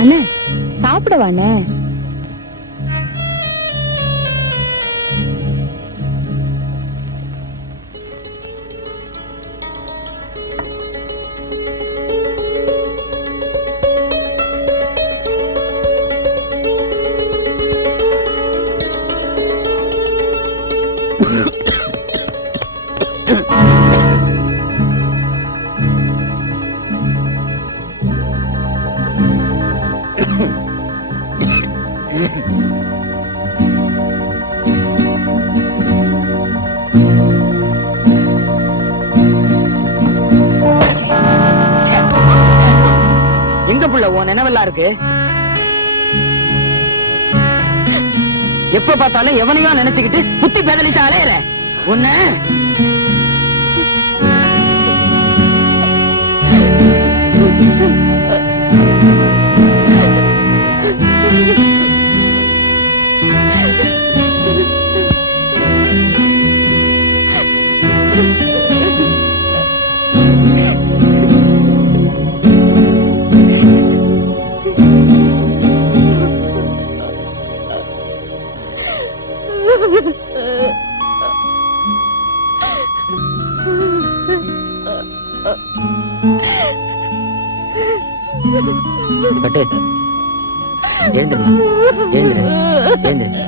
அண்ணே சாப்பிடவாண்ணே? எங்க புள்ள உன் நினைவெல்லாம் இருக்கு? எப்ப பார்த்தாலும் எவனையோ நினைச்சுக்கிட்டு புத்தி பேதலிட்டு அலையற உன்ன பட்டு எழுந்துருமா, எழுந்துரு, எழுந்துரு.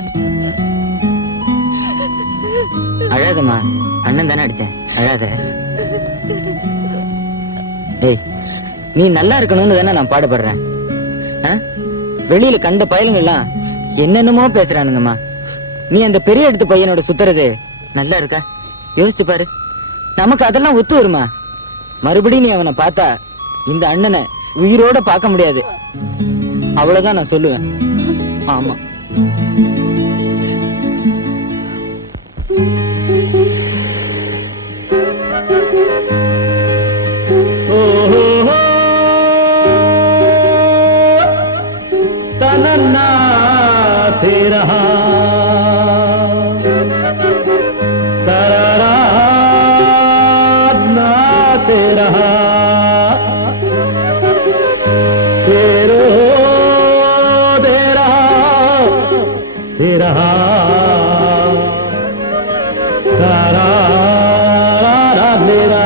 அழாதம்மா, அண்ணன் தானே அடிச்சேன், அழாத. ஏய், நீ நல்லா இருக்கணும்னு தானே நான் பாடுபடுறேன். வெளியில கண்ட பயலுங்கெல்லாம் என்னென்னமோ பேசுறானுங்கம்மா. நீ அந்த பெரிய இடத்து பையனோட சுத்துறது நல்லா இருக்கா? யோசிச்சு பாரு. நமக்கு அதெல்லாம் ஒத்து வருமா? மறுபடியும் நீ அவனை பார்த்தா இந்த அண்ணனை உயிரோட பார்க்க முடியாது. அவ்வளவுதான் நான் சொல்லுவேன். ஆமா. तनन्ना तेरा तररा ना तेरा तेरो तेरा तेरा तारा मेरा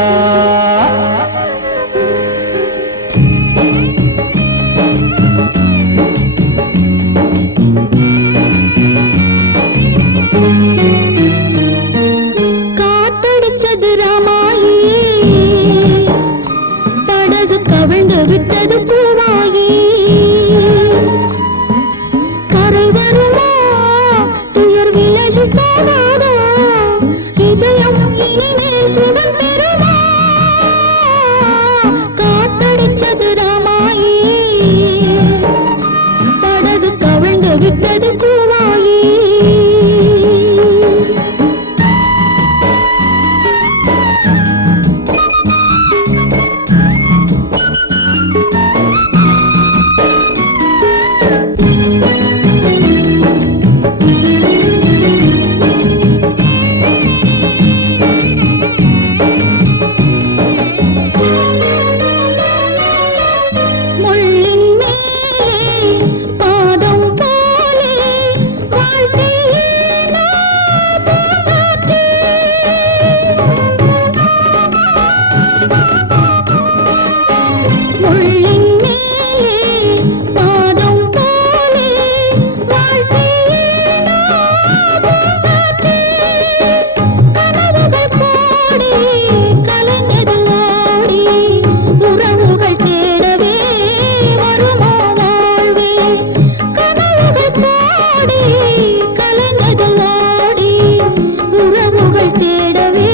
காத்தடிச்சது ராமாயி, படகு கவிழ்ந்து விட்டது பூவாயி. கரை வருமா, துயர் விலகி போகாதோ, இதயம் இனிமேல் சுகம் பெறுமா. காத்தடிச்சது ராமாயி, படகு கவிழ்ந்து விட்டது பூவாயி. முள்ளின் மேலே பாதம் போலே வாழ்க்கையே நான் பூங்காற்றே. முள்ளின் மேலே பாதம் போலே வாழ்க்கையே நான் பூங்காற்றே. கனவுகள் போடி கலைஞது ஓடி உறவுகள் தேடவே வருமா வாழ்வே. கனவுகள் போடி கலைஞது ஓடி உறவுகள் தேடவே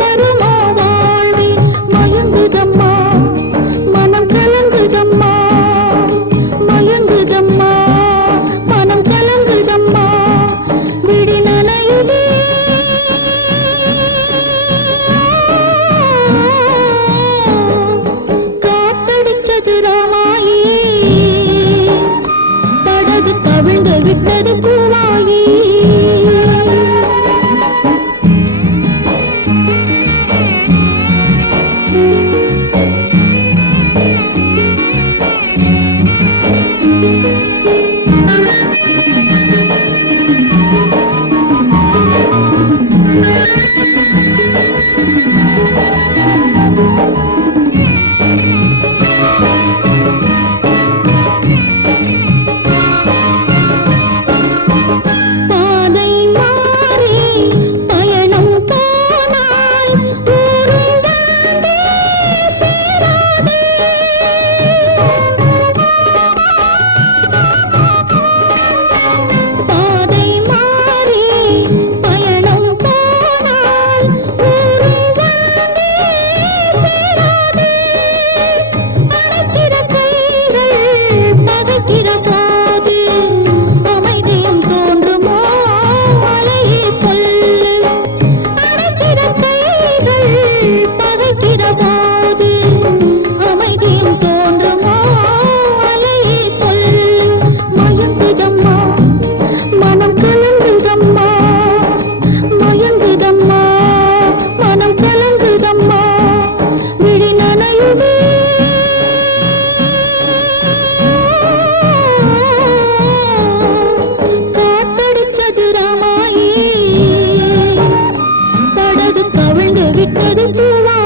வருமா வாழ்வே. மயங்குதம்மா, மனம் கலங்குதம்மா, மயங்குதம்மா, மனம் கலங்குதம்மா. விடி நனையுதே, காத்தடிச்சது ராமாயி, படகு கவிழ்ந்து விட்டது பூவாயி. பாதை மாறி பயணம் போனால் ஊரும் தாண்டி சேராதே. பாதை மாறி பயணம் போனால் ஊரும் தாண்டி சேராதே. அணைக்கிற கைகள் பகைக்கிற போது அமைதியும் தோன்றுமோ, அலையே சொல்லு. அணைக்கிற கைகள் பகைக்கிற போது அமைதியும் தோன்றுமோ, அலையே சொல்லு. மயங்குதம்மா, மனம் கலங்குதம்மா, மயங்குதம்மா, மனம் கலங்குதம்மா. விழி நனையுதே, காத்தடிச்சது ராமாயி, படகு கவிழ்ந்து விட்டது பூவா.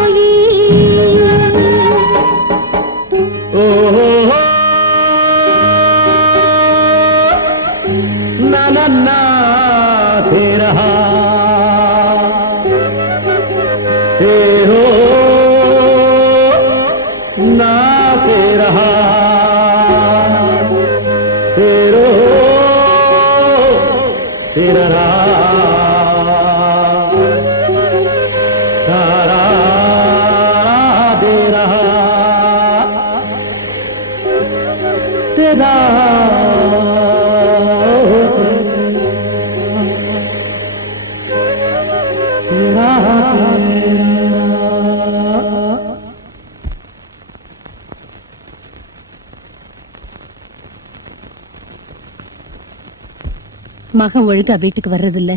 மகன் ஒழுங்கா வீட்டுக்கு வர்றதில்ல,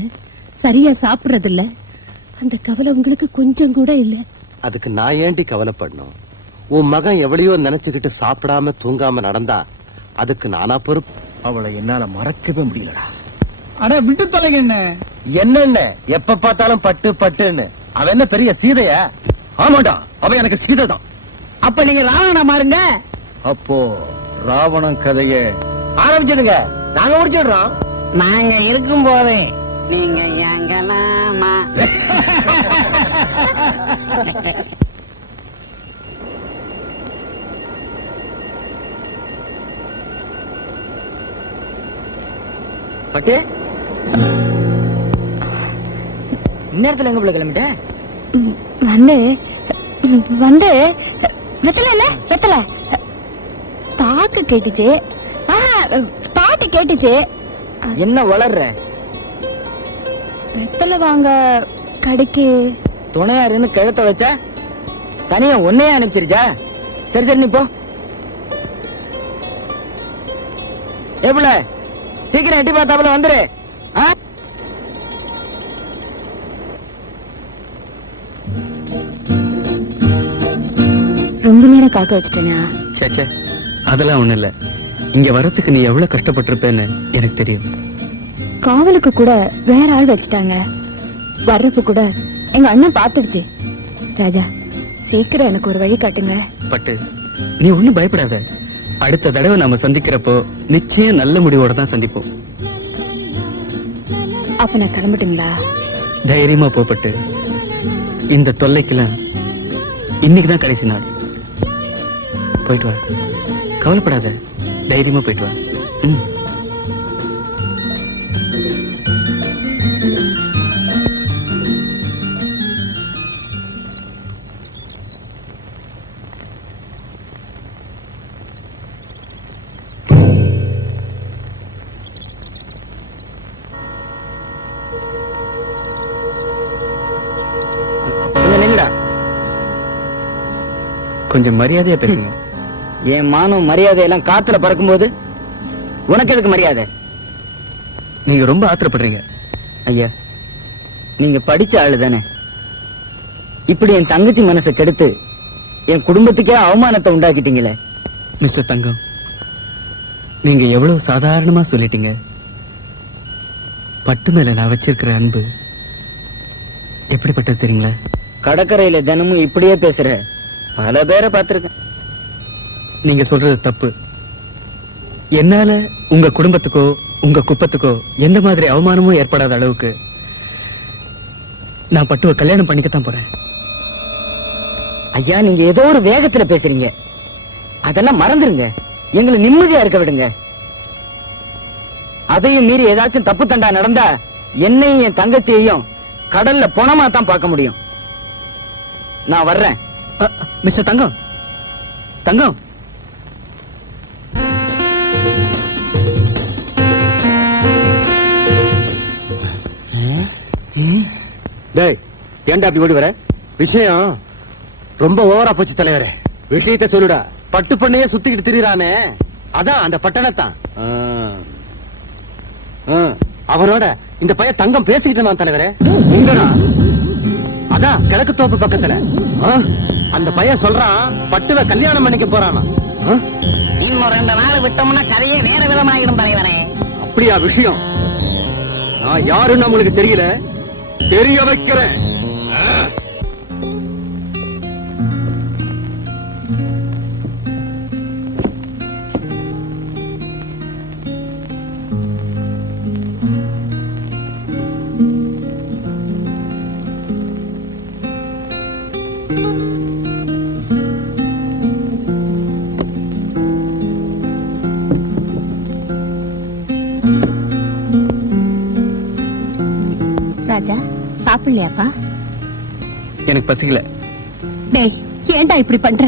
சரியா சாப்பிடுறதில்ல. அந்த கவலை உங்களுக்கு கொஞ்சம் கூட இல்ல. அதுக்கு நான் ஏண்டி கவலைப்படணும்? உன் மகன் எவ்வளையோ நினைச்சுக்கிட்டு சாப்பிடாம தூங்காம நடந்தா அதுக்கு நானா பொறுப்பு? அவளை என்னால மறக்கவே முடியலடா. அட விட்டு தொலைங்க என்ன. என்னென்ன எப்ப பார்த்தாலும் பட்டு பட்டுன்னு அவன் என்ன பெரிய சீதையா? ஆமாடா, அவன் எனக்கு சீதை தான். அப்ப நீங்க ராவணா மாறுங்க. அப்போ ராவணன் கதைய ஆரம்பிச்சிடுங்க, நாங்க முடிச்சிடுறோம். நாங்க இருக்கும் போதே நீங்க எங்கலாமா? பட்டு இந்நேரத்துல எங்க பிள்ளை கிளம்பிட்ட? வந்து வந்து வெத்தல இல்ல வெத்தல பாக்கு கேட்டுச்சு. பாட்டு கேட்டுச்சு. என்ன வளர்ற? வெத்தல வாங்க கடைக்கு துணையாருன்னு கிழத்த வச்சா தனியா ஒன்னையே அனுப்பிச்சிருச்சா? சரி சரி, நீ போ. எப்பல சீக்கிரம் எட்டி பார்த்தாப்புல வந்துரு. ரொம்ப நேரம் காக்க வச்சுட்டேனா? சேச்சே, அதெல்லாம் ஒண்ணு இல்ல. இங்க வரத்துக்கு நீ எவ்வளவு கஷ்டப்பட்டிருப்பேன்னு எனக்கு தெரியும். காவலுக்கு கூட வேற ஆள் வச்சுட்டாங்க. வர்றப்ப கூட எங்க அண்ணன் பாத்துடுச்சு. ராஜா, சீக்கிரம் எனக்கு ஒரு வழி காட்டுங்க. பட்டு, நீ ஒண்ணும் பயப்படாத. அடுத்த தடவை நாம சந்திக்கிறப்போ நிச்சயம் நல்ல முடிவோட தான் சந்திப்போம். அப்ப நான் கிளம்பட்டுங்களா? தைரியமா போப்பட்டு. இந்த தொல்லைக்கெல்லாம் இன்னைக்குதான் கடைசி நாள். போயிட்டு வா, கவலைப்படாத. தைரியமா போயிட்டு வா. கொஞ்சம் மரியாதையா பேசுங்க. என் மானம் மரியாதை எல்லாம் காத்துல பறக்கும் போது உனக்கு எதுக்கு மரியாதை? நீங்க ரொம்ப ஆத்திரப்படுறீங்க. ஐயா, நீங்க படிச்ச ஆளு தானே. இப்படி என் தங்கச்சி மனசை கெடுத்து என் குடும்பத்துக்கே அவமானத்தை உண்டாக்கிட்டீங்களே. மிஸ்டர் தங்கம், நீங்க எவ்வளவு சாதாரணமா சொல்லிட்டீங்க. பட்டு மேல நான் வச்சிருக்கிற அன்பு எப்படிப்பட்டது தெரியுங்களா? கடற்கரையில தினமும் இப்படியே பேசுற பல பேரை பார்த்திருக்கேன். நீங்க சொல்றது தப்பு. என்னால உங்க குடும்பத்துக்கோ உங்க குப்பத்துக்கோ எந்த மாதிரி அவமானமும் ஏற்படாத அளவுக்கு நான் பட்டுவை கல்யாணம் பண்ணிக்கத்தான் போறேன். ஐயா, நீங்க ஏதோ ஒரு வேகத்துல பேசுறீங்க. அதெல்லாம் மறந்துருங்க. எங்களை நிம்மதியா இருக்க விடுங்க. அதையும் மீறி ஏதாச்சும் தப்பு தண்டா நடந்தா என்னையும் என் தங்கச்சியையும் கடல்ல பொணமா தான் பார்க்க முடியும். நான் வர்றேன். மிஸ்டர் தங்கம், தங்கம், டேய், ஏன்டா அப்படி ஓடி வர? விஷயம் ரொம்ப ஓவரா போச்சு தலைவரே. விஷயத்தை சொல்லுடா. பட்டு பண்ணையே சுத்திக்கிட்டு திரிறானே, அதான் அந்த பட்டணத்தான். அவனோட இந்த பையன் தங்கம் பேசிக்கிட்டு நான் தலைவரே. எங்கடா? அதான் கிழக்கு தோப்பு பக்கத்துல. அந்த பையன் சொல்றான் பட்டுவை கல்யாணம் பண்ணிக்க போறானா. இன்னும் 2 நாள் விட்டோம்னா கதையே வேற விதமாயிடும் தலைவரே. அப்படியா விஷயம்? நான் யாருன்னு உங்களுக்கு தெரியல, தெரிய வைக்கிறேன். ராஜா, சாப்பிடலையாப்பா? எனக்கு பசிக்கல. டேய், ஏன்டா இப்படி பண்ற?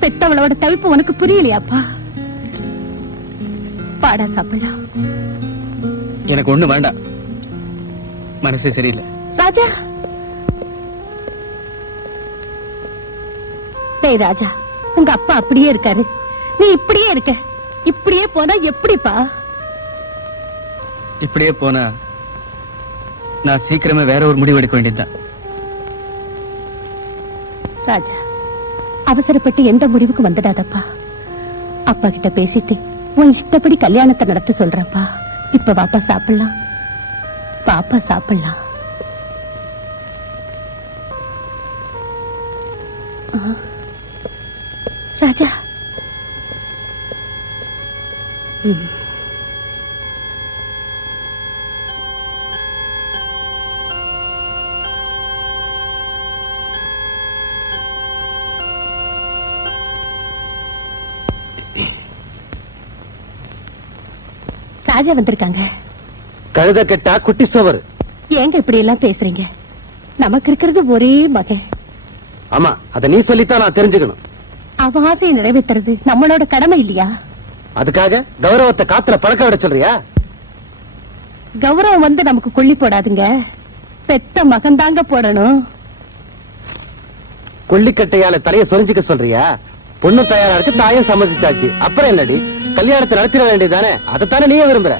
பெத்தவளோட தவிப்பு உனக்கு புரியலையாப்பா? பாடா சாப்பிடலாம். எனக்கு ஒண்ணு வேண்டாம். மனசே சரியில்லை. ராஜா, டேய் ராஜா, உங்க அப்பா அப்படியே இருக்காரு, நீ இப்படியே இருக்க. இப்படியே போனா எப்படிப்பா? இப்படியே போனா நான் சீக்கிரமே வேற ஒரு முடிவு எடுக்க வேண்டியதுதான். ராஜா, அவசரப்பட்டு எந்த முடிவுக்கு வந்துடாதப்பா. அப்பா கிட்ட பேசிட்டு உன் இஷ்டப்படி கல்யாணத்தை நடத்த சொல்றப்பா. இப்ப பாப்பா சாப்பிடலாம், பாப்பா சாப்பிடலாம். ராஜா, ராஜா வந்திருக்காங்க. கழுத கெட்டா குட்டி சோவர். ஏங்க இப்படி எல்லாம் பேசுறீங்க? நமக்கு இருக்கிறது ஒரே மகன். ஆமா, அத நீ சொல்லித்தான் நான் தெரிஞ்சுக்கணும். அவன் ஆசையை நிறைவேற்றுறது நம்மளோட கடமை இல்லையா? அதுக்காக கௌரவத்தை காத்துல பழக்க விட சொல்றியா? கௌரவம் வந்து நமக்கு கொள்ளி போடாதுங்க, பெத்த மகன் தாங்க போடணும். கொல்லிக்கட்டையால தலைய சொரிஞ்சுக்க சொல்றியா? பொண்ணு தயாரா இருக்கு, தாயும் சம்மதிச்சாச்சு. அப்புறம் என்னடி, கல்யாணத்தை நடத்திட வேண்டியதானே? அதைத்தானே நீயே விரும்புற.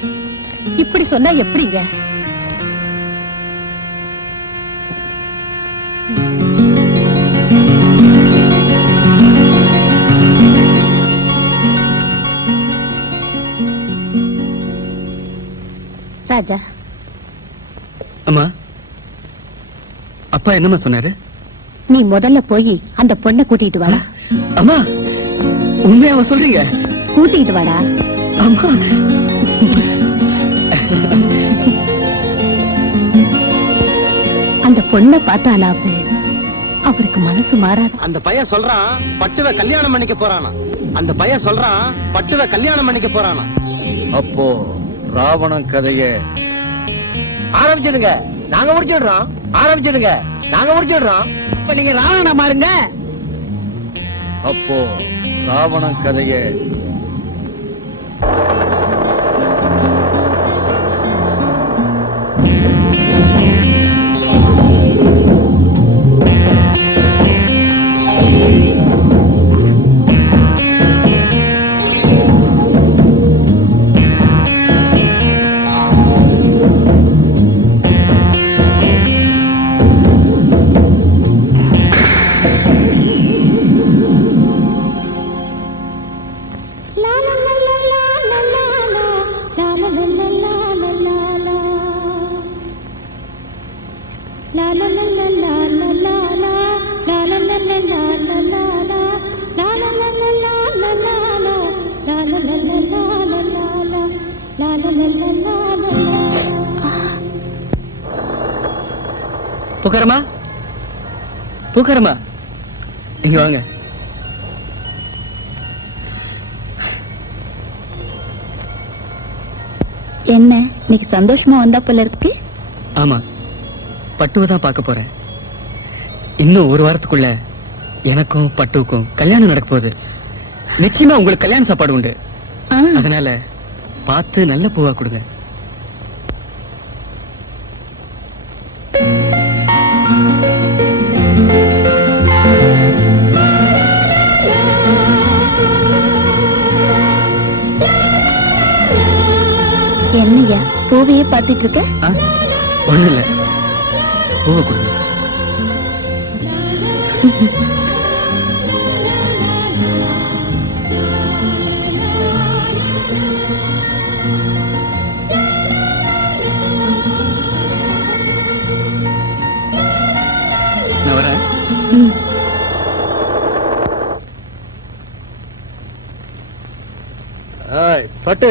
இப்படி சொன்னா எப்படிங்க? ராஜா, அம்மா, அப்பா என்னம்மா சொன்னாரு? நீ முதல்ல போய் அந்த பொண்ணை கூட்டிட்டு வாடா. அம்மா, உண்மையாவா சொல்றீங்க? கூட்டிட்டு வாடா. அம்மா, அந்த பொண்ணை பார்த்தாலாவது அவருக்கு மனசு மாறாது. அந்த பையன் சொல்றான் பட்டுவ கல்யாணம் பண்ணிக்க போறானா. அந்த பையன் சொல்றான் பட்டுவ கல்யாணம் பண்ணிக்க போறானா. அப்போ ராவணன் கதைய ஆரம்பிச்சிடுங்க, நாங்க முடிச்சிடுறோம். ஆரம்பிச்சிடுங்க, நாங்க முடிச்சிடுறோம். இப்ப நீங்க ராவண மாறுங்க. அப்போ ராவணன் கதைய பூக்காரமா, பூக்காரமா, இங்க வாங்க. என்ன இன்னைக்கு சந்தோஷமா வந்தா போல இருக்கு? ஆமா, பட்டுவை தான் பார்க்க போறேன். இன்னும் ஒரு வாரத்துக்குள்ள எனக்கும் பட்டுவுக்கும் கல்யாணம் நடக்க போகுது. நிச்சயமா உங்களுக்கு கல்யாண சாப்பாடு உண்டு. அதனால பார்த்து நல்ல பூவா கொடுங்க. என்னையா பூவையே பார்த்துட்டு இருக்க? ஒண்ணு இல்ல, பூவை கொடுங்க. நான் வரேன். பட்டு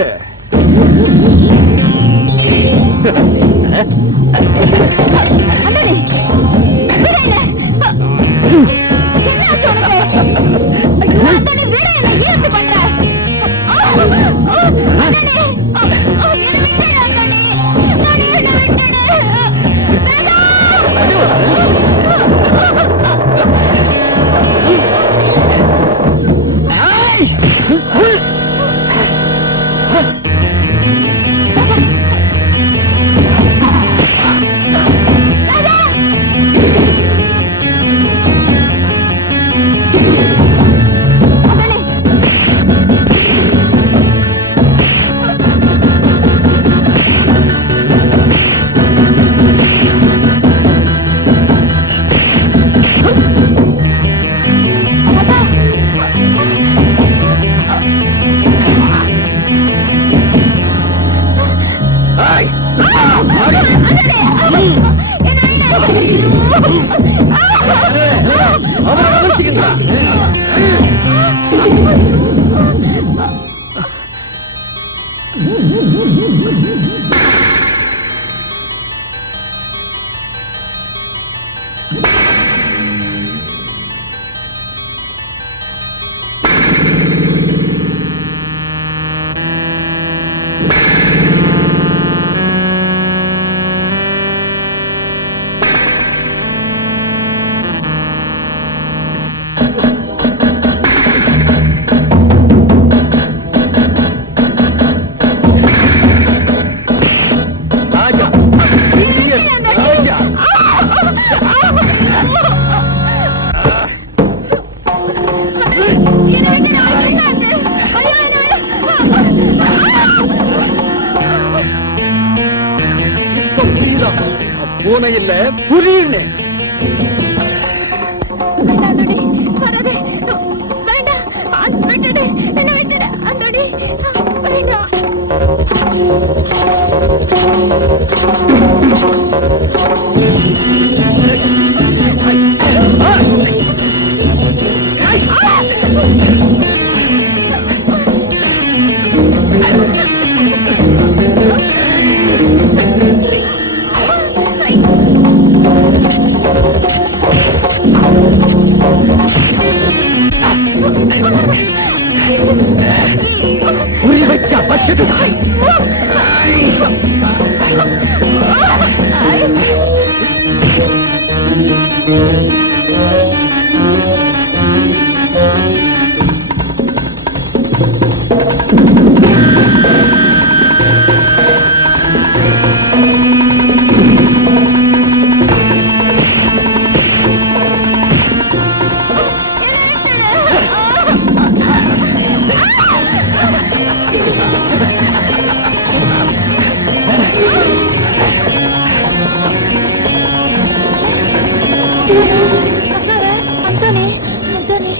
பூனை இல்ல புரியுன்னு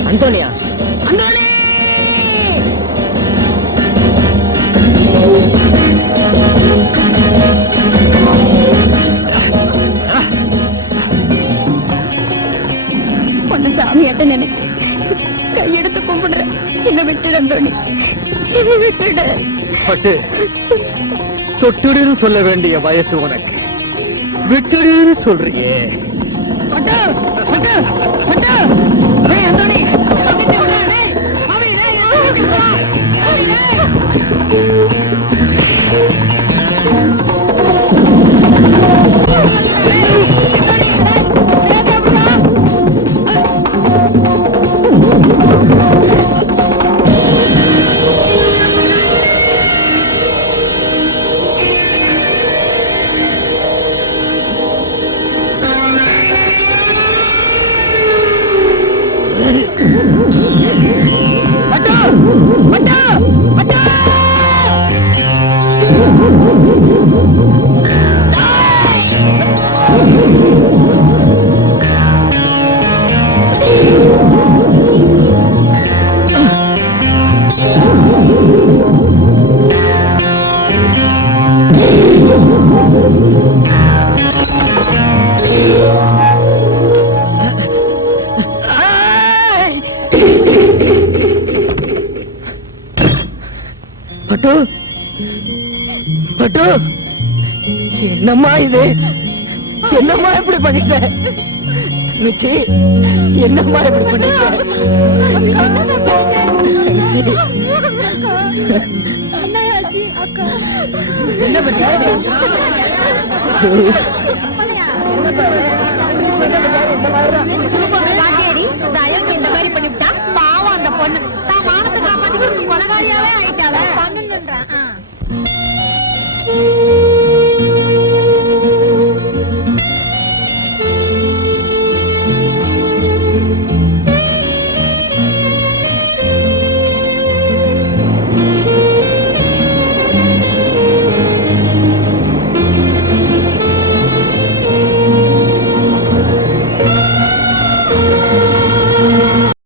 அந்தோனியா பொண்ணு சாமியாட்ட நினைச்சு கையெடுத்து கும்பிடுறேன். என்ன விட்டுடு அந்தோணி, என்ன விட்டுடு. பட்டு தொட்டுடுன்னு சொல்ல வேண்டிய வயசு உனக்கு, விட்டுடுன்னு சொல்றியே. பட்டு பட்டு பட்டு டேய் அந்தோணி, தப்பிச்சு வா டேய். மாமி டேய் தப்பிச்சு வா. பட்டு பட்டு என்னம்மா இது, என்னம்மா இப்படி பண்ணிட்ட மிச்சி, என்னம்மா இப்படி பண்ணிட்ட? என்ன பண்ணியா? இந்த மாதிரி பண்ணிவிட்டா பாவம் அந்த பொண்ணு தான் மானத்தை காப்பாத்தி கொலகாரியாவே ஆயிட்டாள. பண்ணுன்றான்.